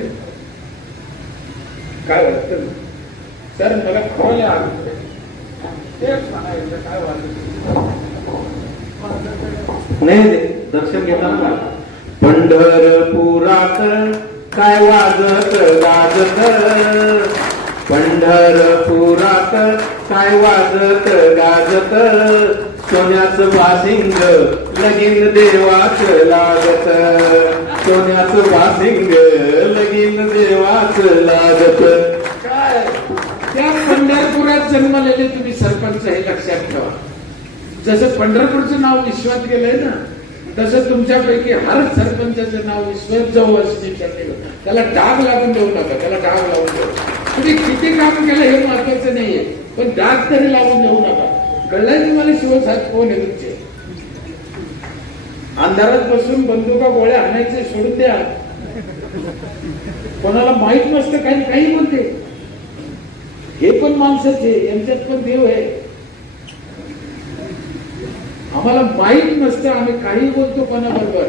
काय वाटतं सर, मला खवले आलं तेच म्हणायचं. काय वाटत नाही दर्शन घेताना पंढरपुरात काय वाजत गाजत, पंढरपुरात काय वाजत गाजत, सोन्याचं बासिंग लगीन देवाच लागत, सोन्याचं बासिंग लगीन देवाच लागत. काय त्या पंढरपुरात जन्मलेले तुम्ही सरपंच हे लक्षात ठेवा. जसं पंढरपूरचं नाव विश्वात गेलंय ना, तसं तुमच्यापैकी हर सरपंचाचं नाव विश्वात जाऊ असं त्याला डाग लागून देऊ नका. त्याला डाग लावून देऊ. तुम्ही किती काम केलं हे महत्वाचं नाहीये, पण डाग तरी लावून देऊ नका. कळलंय तुम्हाला शिवसाहेब कोण आहे तुमचे? अंधारात बसून बंदुका गोळ्या आणायचे सोडून द्या. कोणाला माहित नसतं, काही बोलते. हे पण माणसंच आहे, यांच्यात पण देव आहे. आम्हाला माहित नसतं, आम्ही काही बोलतो कोणाबरोबर.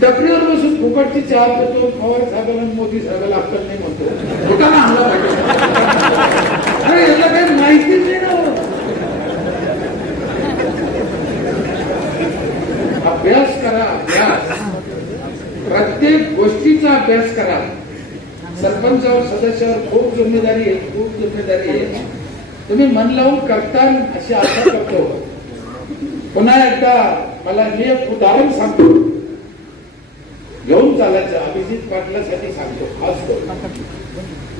टपरीवर बसून फुकटची चहा पितो, पवार साहेबांना मोदी साहेबाला अक्कल नाही म्हणतो. दुकान आणला पाहिजे. अरे याला काही माहितीच नाही ना. अभ्यास करा, अभ्यास. प्रत्येक गोष्टीचा अभ्यास करा. सरपंचावर, सदस्यावर खूप जिम्मेदारी आहे, खूप जिम्मेदारी आहे. तुम्ही मन लावून करता अशी आशा करतो. पुन्हा एकदा मला मी एक उदाहरण सांगतो, घेऊन चालायचं. अभिजित पाटलासाठी सांगतो खास करून.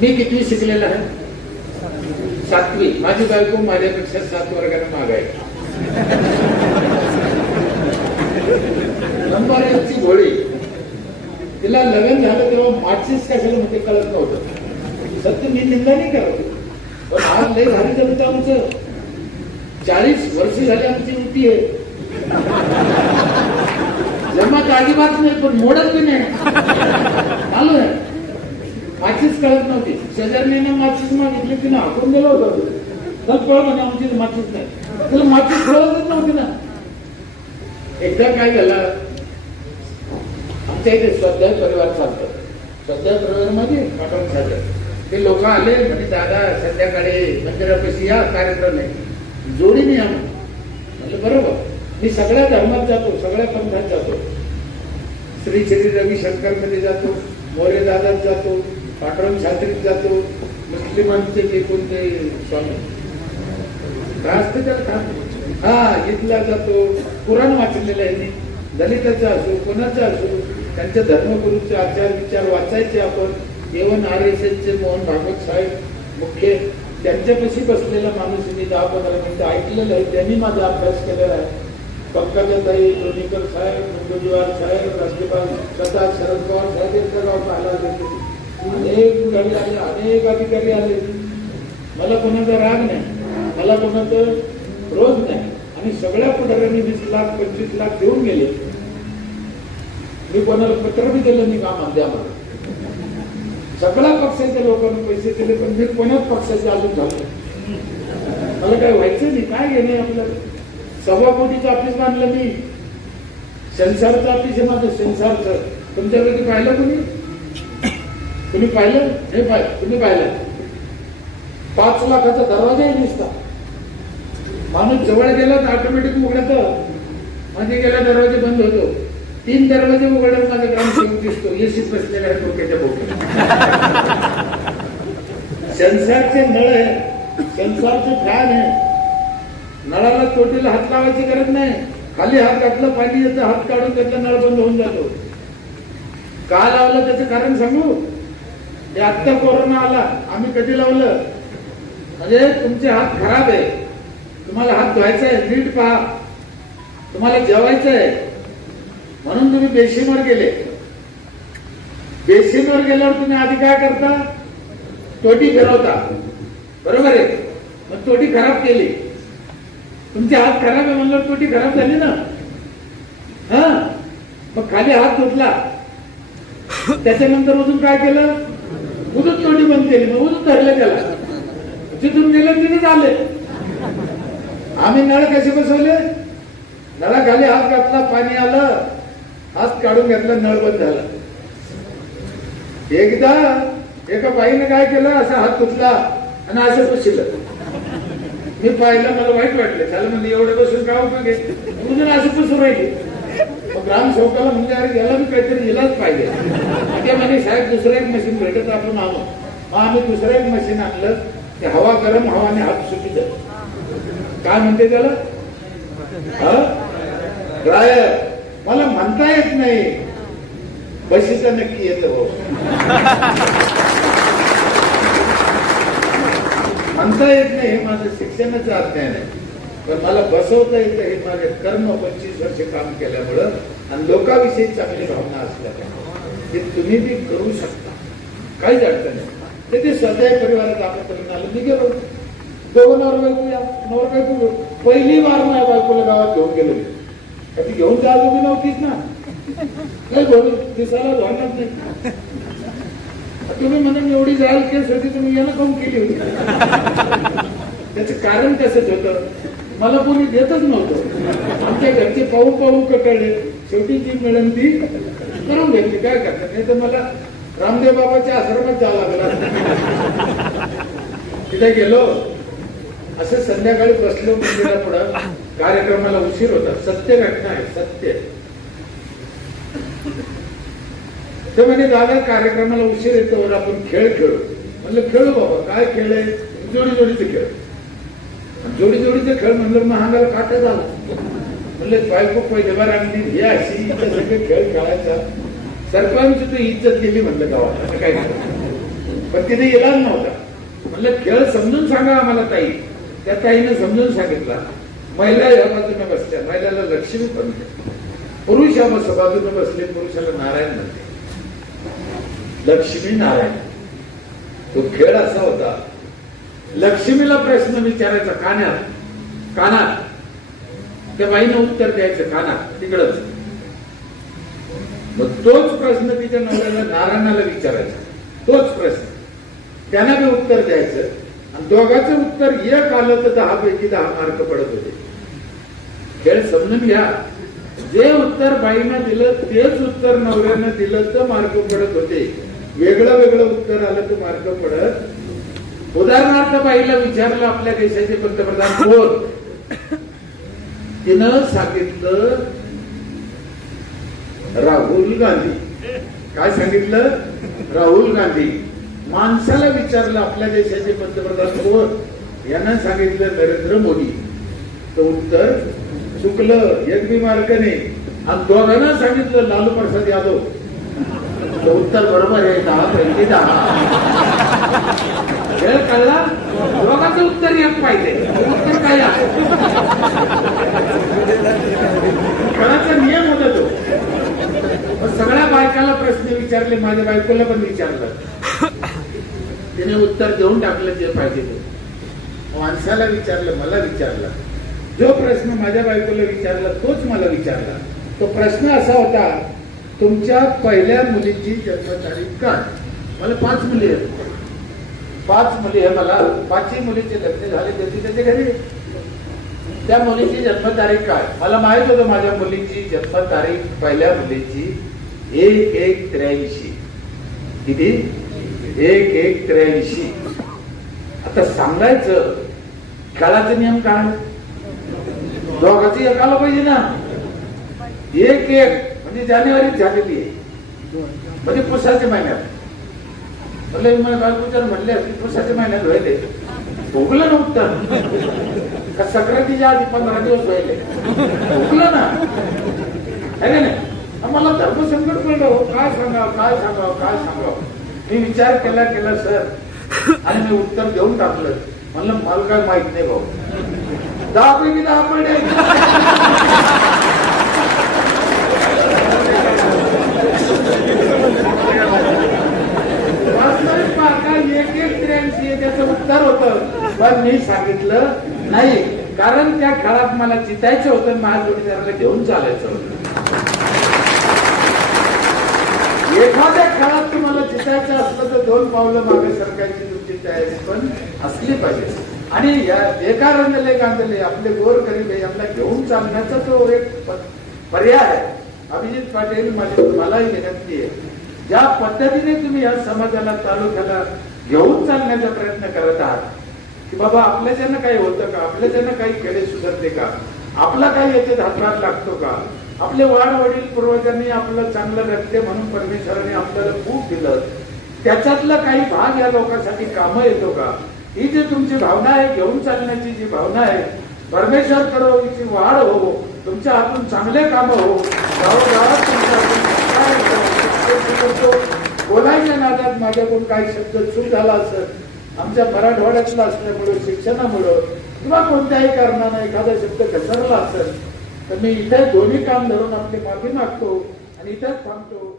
मी किती शिकलेला आहे? 7वी. माझी बायको माझ्यापेक्षा 7 वर्गाने मागे आहे. नंबर 1 ची घोडी. तिला लग्न झालं तेव्हा मार्क्सिस्ट कशाला म्हणजे कळत नव्हतं. सत्य मी निंदा नाही करत, पण आज लय भारी जमतं आमचं. 40 वर्ष झाली आमची युती आहे. जमात अजिबात नाही, पण मोडत बी नाही. चालू आहे. माचीस कळत नव्हती. शेजारने माचीस मागितली, तिने हाकून गेलो होतो. तर कळ म्हणा आमची माचीस नाही. तुला माचीस कळतच नव्हती ना. एकदा काय झालं, आमच्या इथे स्वाध्याय परिवार चालतो. स्वाध्याय परिवारामध्ये पाठवून झालं. ते लोक आले म्हणजे दादा संध्याकाळी मंदिरापाशी या, कार्यक्रम आहे, जोडीने या. म्हणजे बरोबर. मी सगळ्या धर्मात जातो, सगळ्या पंथात जातो. श्री श्री रविशंकर मध्ये जातो, मोरे दादात जातो, पांडुरंग शास्त्रीत जातो, मुस्लिमांचे जे कोणते स्वामी हा इथला जातो. पुराण वाचलेलं आहे. दलिताचा असो, कोणाचा असो, त्यांच्या धर्मगुरूचे आचार विचार वाचायचे आपण. एवन RSSचे मोहन भागवत साहेब मुख्य, त्यांच्यापाशी बसलेला माणूस मी 10-15 मिनिटं ऐकलेलं आहे. त्यांनी माझा अभ्यास केलेला आहे. पंकजाताई, लोणीकर साहेब, मुंडुजीवार साहेब, राष्ट्रपाल स्वतः शरद पवार साहेब यांचा गाव पाहायला गेले. अनेक पुढारी आले, अनेक अधिकारी आले. मला कोणाचा राग नाही, मला कोणाचं क्रोध नाही. आणि सगळ्या पुढाऱ्यांनी 20 लाख 25 लाख देऊन गेले. मी कोणाला पत्र बी दिलं नाही काम द्यामध्ये. सगळ्या पक्षाच्या लोकांनी पैसे दिले, पण मी कोणाच पक्षाचे अजून झालो. मला काय व्हायचं नाही. काय घेणे आपल्याला. 1.25 कोटीचं ऑफिस बांधलं मी. सेन्सरचं ऑफिस आहे माझं, सेन्सरचं. तुमच्यापैकी पाहिलं कोणी? तुम्ही पाहिलं? हे पाहिलं. तुम्ही पाहिलं? 5 लाखाचा दरवाजाही दिसता. माणूस जवळ गेला तर ऑटोमॅटिक उघडतं. माझे गेला दरवाजे बंद होतो. 3 दरवाजे उघडून माझा ग्रामसेवक दिसतो. एसीत बसलेला आहे डोक्याच्या बोक्यात. सेन्सरचे नळ आहे, सेन्सरचे फॅन आहे. नळाला तोटीला हात लावायची गरज नाही. खाली हात घातलं, पाणी येतं, हात काढून त्यातला नळ बंद होऊन जातो. का लावलं त्याचं कारण सांगू? हे आत्ता कोरोना आला, आम्ही कधी लावलं? म्हणजे तुमचे हात खराब आहे, तुम्हाला हात धुवायचा आहे, नीट पहा. तुम्हाला जेवायचं आहे म्हणून तुम्ही बेसिनवर गेले. बेसिनवर गेल्यावर तुम्ही आधी काय करता? तोटी फिरवता. बरोबर आहे. मग तोटी खराब केली. तुमचे हात खराब आहे म्हणल्यावर तोटी खराब झाली ना. हा, मग खाली हात धुतला, त्याच्यानंतर अजून काय केलं? उजून तोटी बंद केली. मग उजून धरलं त्याला. जिथून गेलं तिथेच आले. आम्ही नळ कसे बसवले? नळाखाली हात घातला, पाणी आलं, हात काढून घेतला, नळ बंद झाला. एकदा एका बाईने काय केलं? असा हात धुतला आणि असं पुसलं. मी पाहिलं, मला वाईट वाटलं. त्याला म्हणजे एवढं बसून काय उपयोग आहे? म्हणून असं पुसून राहिली. मग ग्रामसेवकाला म्हणजे अरे याला मी काहीतरी इलाज पाहिजे. ते म्हणे साहेब दुसरं एक मशीन भेटत आपण आणू. मग आम्ही दुसरं एक मशीन आणलं. ते हवा गरम, हवाने हात सुटी. काय म्हणते त्याला? ड्रायर. मला म्हणता येत नाही. बशीचं नक्की येतं हो. म्हणता येत नाही हे माझं शिक्षणाचं अध्ययन आहे. पण मला बसवता येतं हे माझे कर्म 25 वर्ष काम केल्यामुळं आणि लोकांविषयी चांगली भावना असल्यामुळे ते तुम्ही बी करू शकता. काहीच अडचण नाही. ते स्वाध्याय परिवारात आपण आलं. मी गेलो दोघं नवर बायको. पहिली वार माझ्या बायकोला गावात घेऊन गेलो. कधी घेऊन जा तुम्ही नव्हतीच ना. काही बोल दिसायला जाणार नाही. तुम्ही म्हणून एवढी जाल केस होती, तुम्ही याला काऊन केली होती? त्याचं कारण तसंच होतं. मला कोणी देतच नव्हतं. आमच्या घरचे पाहू पाहू कटाळले. शेवटी जी मिळून ती करून घेतली, काय करतात, नाही तर मला रामदेव बाबाच्या आश्रमात जावं लागला. तिथे गेलो, असं संध्याकाळी बसलो मंदिरापुढं, कार्यक्रमाला उशीर होता. सत्य घटना आहे, सत्य. ते म्हणे दादा कार्यक्रमाला उशीर येतो, आपण खेळ खेळू. म्हणलं खेळू बाबा, काय खेळ आहे? जोडी जोडीचे खेळ. जोडी जोडीचे खेळ म्हणलं मग अंगाला काटा झाला. म्हणलं बायको पहिले बार आणली, हे अशी सगळे खेळ खेळायचा. सरपंच तू इज्जत दिली म्हणलं गावात, असं काय केलं. पण तिथे इलाज नव्हता. म्हणलं खेळ समजून सांगा आम्हाला ताई. त्या ताईने समजून सांगितलं. महिला या बाजूने बसल्या, महिलाला लक्ष्मी म्हणते. पुरुष या बाजूने बसले, पुरुषाला नारायण म्हणते. लक्ष्मी नारायण. तो खेळ असा होता, लक्ष्मीला प्रश्न विचारायचा कानात, कानात. त्या बाईनं उत्तर द्यायचं कानात, तिकडच. मग तोच प्रश्न तिच्या नवऱ्याला नारायणाला विचारायचा, तोच प्रश्न. त्यांना बी उत्तर द्यायचं. आणि दोघांचं उत्तर एक आलं तर 10 पैकी 10 मार्क पडत होते. खेळ समजून घ्या. जे उत्तर बाईनं दिलं तेच उत्तर नवऱ्यानं दिलं तर मार्क पडत होते. वेगळं वेगळं उत्तर आलं तर मार्क पडत. उदाहरणार्थ बाईला विचारलं आपल्या देशाचे पंतप्रधान कोण, तिनं सांगितलं राहुल गांधी. काय सांगितलं? राहुल गांधी. माणसाला विचारलं आपल्या देशाचे पंतप्रधान कोण, यानं सांगितलं नरेंद्र मोदी. तर उत्तर चुकलं, एक बी मार्क नाही. आणि दोघांना सांगितलं लालू प्रसाद यादव. तर उत्तर बरोबर आहे, 10 पैकी 10. खेळ कळला? दोघांचं उत्तर एक पाहिजे. उत्तर काय आहे? खेळाचा नियम होता तो. सगळ्या बायकाला प्रश्न विचारले, माझ्या बायकोला पण विचारलं. तिने उत्तर देऊन टाकलं जे पाहिजे ते. माणसाला विचारलं, मला विचारलं. जो प्रश्न माझ्या बायकोला विचारला तोच मला विचारला. तो प्रश्न असा होता, तुमच्या पहिल्या मुलीची जन्मतारीख काय? मला 5 मुली आहेत. 5 मुली आहे मला. 5ही मुलीचे लग्न झाले, त्याची त्याच्या घरी. त्या मुलीची जन्मतारीख काय? मला माहित होतं माझ्या मुलीची जन्मतारीख, पहिल्या मुलीची 1/1/83. किती? 1/1/83. आता सांगायचं खेळाचा नियम काय? दोघांची एकाला पाहिजे ना. 1/1 म्हणजे जानेवारीत झालेली आहे, म्हणजे पुसाच्या महिन्यात. म्हणलं बायकोच्या म्हणले पुसाच्या महिन्यात व्हायले, भोगलं नव्हतं का संक्रांतीच्या आधी 15 दिवस व्हायले, भोगलं ना. आहे नाही? आम्हाला धर्मसंकट पडलं. काय सांगावं, काय सांगावं, काय सांगावं. मी विचार केला सर, आणि मी उत्तर देऊन टाकलं. म्हणलं मला काय माहित नाही भाऊ. 10 पैकी 10 पडले. वास्तविक पाहता 1/1/83 त्याचं उत्तर होतं. पण मी सांगितलं नाही, कारण त्या खेळात मला जितायचं होतं, माझ्या जोडीदाराला घेऊन चालायचं होतं. एखाद्या खेळात तुम्हाला जितायचं असलं तर 2 पावलं मागे सरकायची तुमची तयारी पण असली पाहिजे. आणि या एका रंगले गांधले आपले गोर गरीब यांना घेऊन चालण्याचा तो एक पर्याय आहे. अभिजित पाटील, मलाही विनंती आहे, ज्या पद्धतीने तुम्ही या समाजाला, तालुक्याला घेऊन चालण्याचा प्रयत्न करत आहात, की बाबा आपल्याच्यानं काही होतं का, आपल्याच्यानं काही खेडे सुधारते का, आपला काही याच्यात हातभार लागतो का, आपले वडील पूर्वजांनी आपलं चांगलं रक्ते म्हणून परमेश्वराने आपल्याला खूप दिलं, त्याच्यातला काही भाग या लोकांसाठी कामं येतो का, ही जी तुमची भावना आहे, घेऊन चालण्याची जी भावना आहे, परमेश्वर करो हिची वाढ हो, तुमच्या हातून चांगले कामं हो, गावोगावात बोलायच्या नादात माझ्याकडून काही शब्द चूक झाला असत, आमच्या मराठवाड्यातला असल्यामुळे, शिक्षणामुळे किंवा कोणत्याही कारणाने एखादा शब्द घसरला असेल तर मी इथे दोन्ही काम धरून आपली माफी मागतो आणि इथेच थांबतो.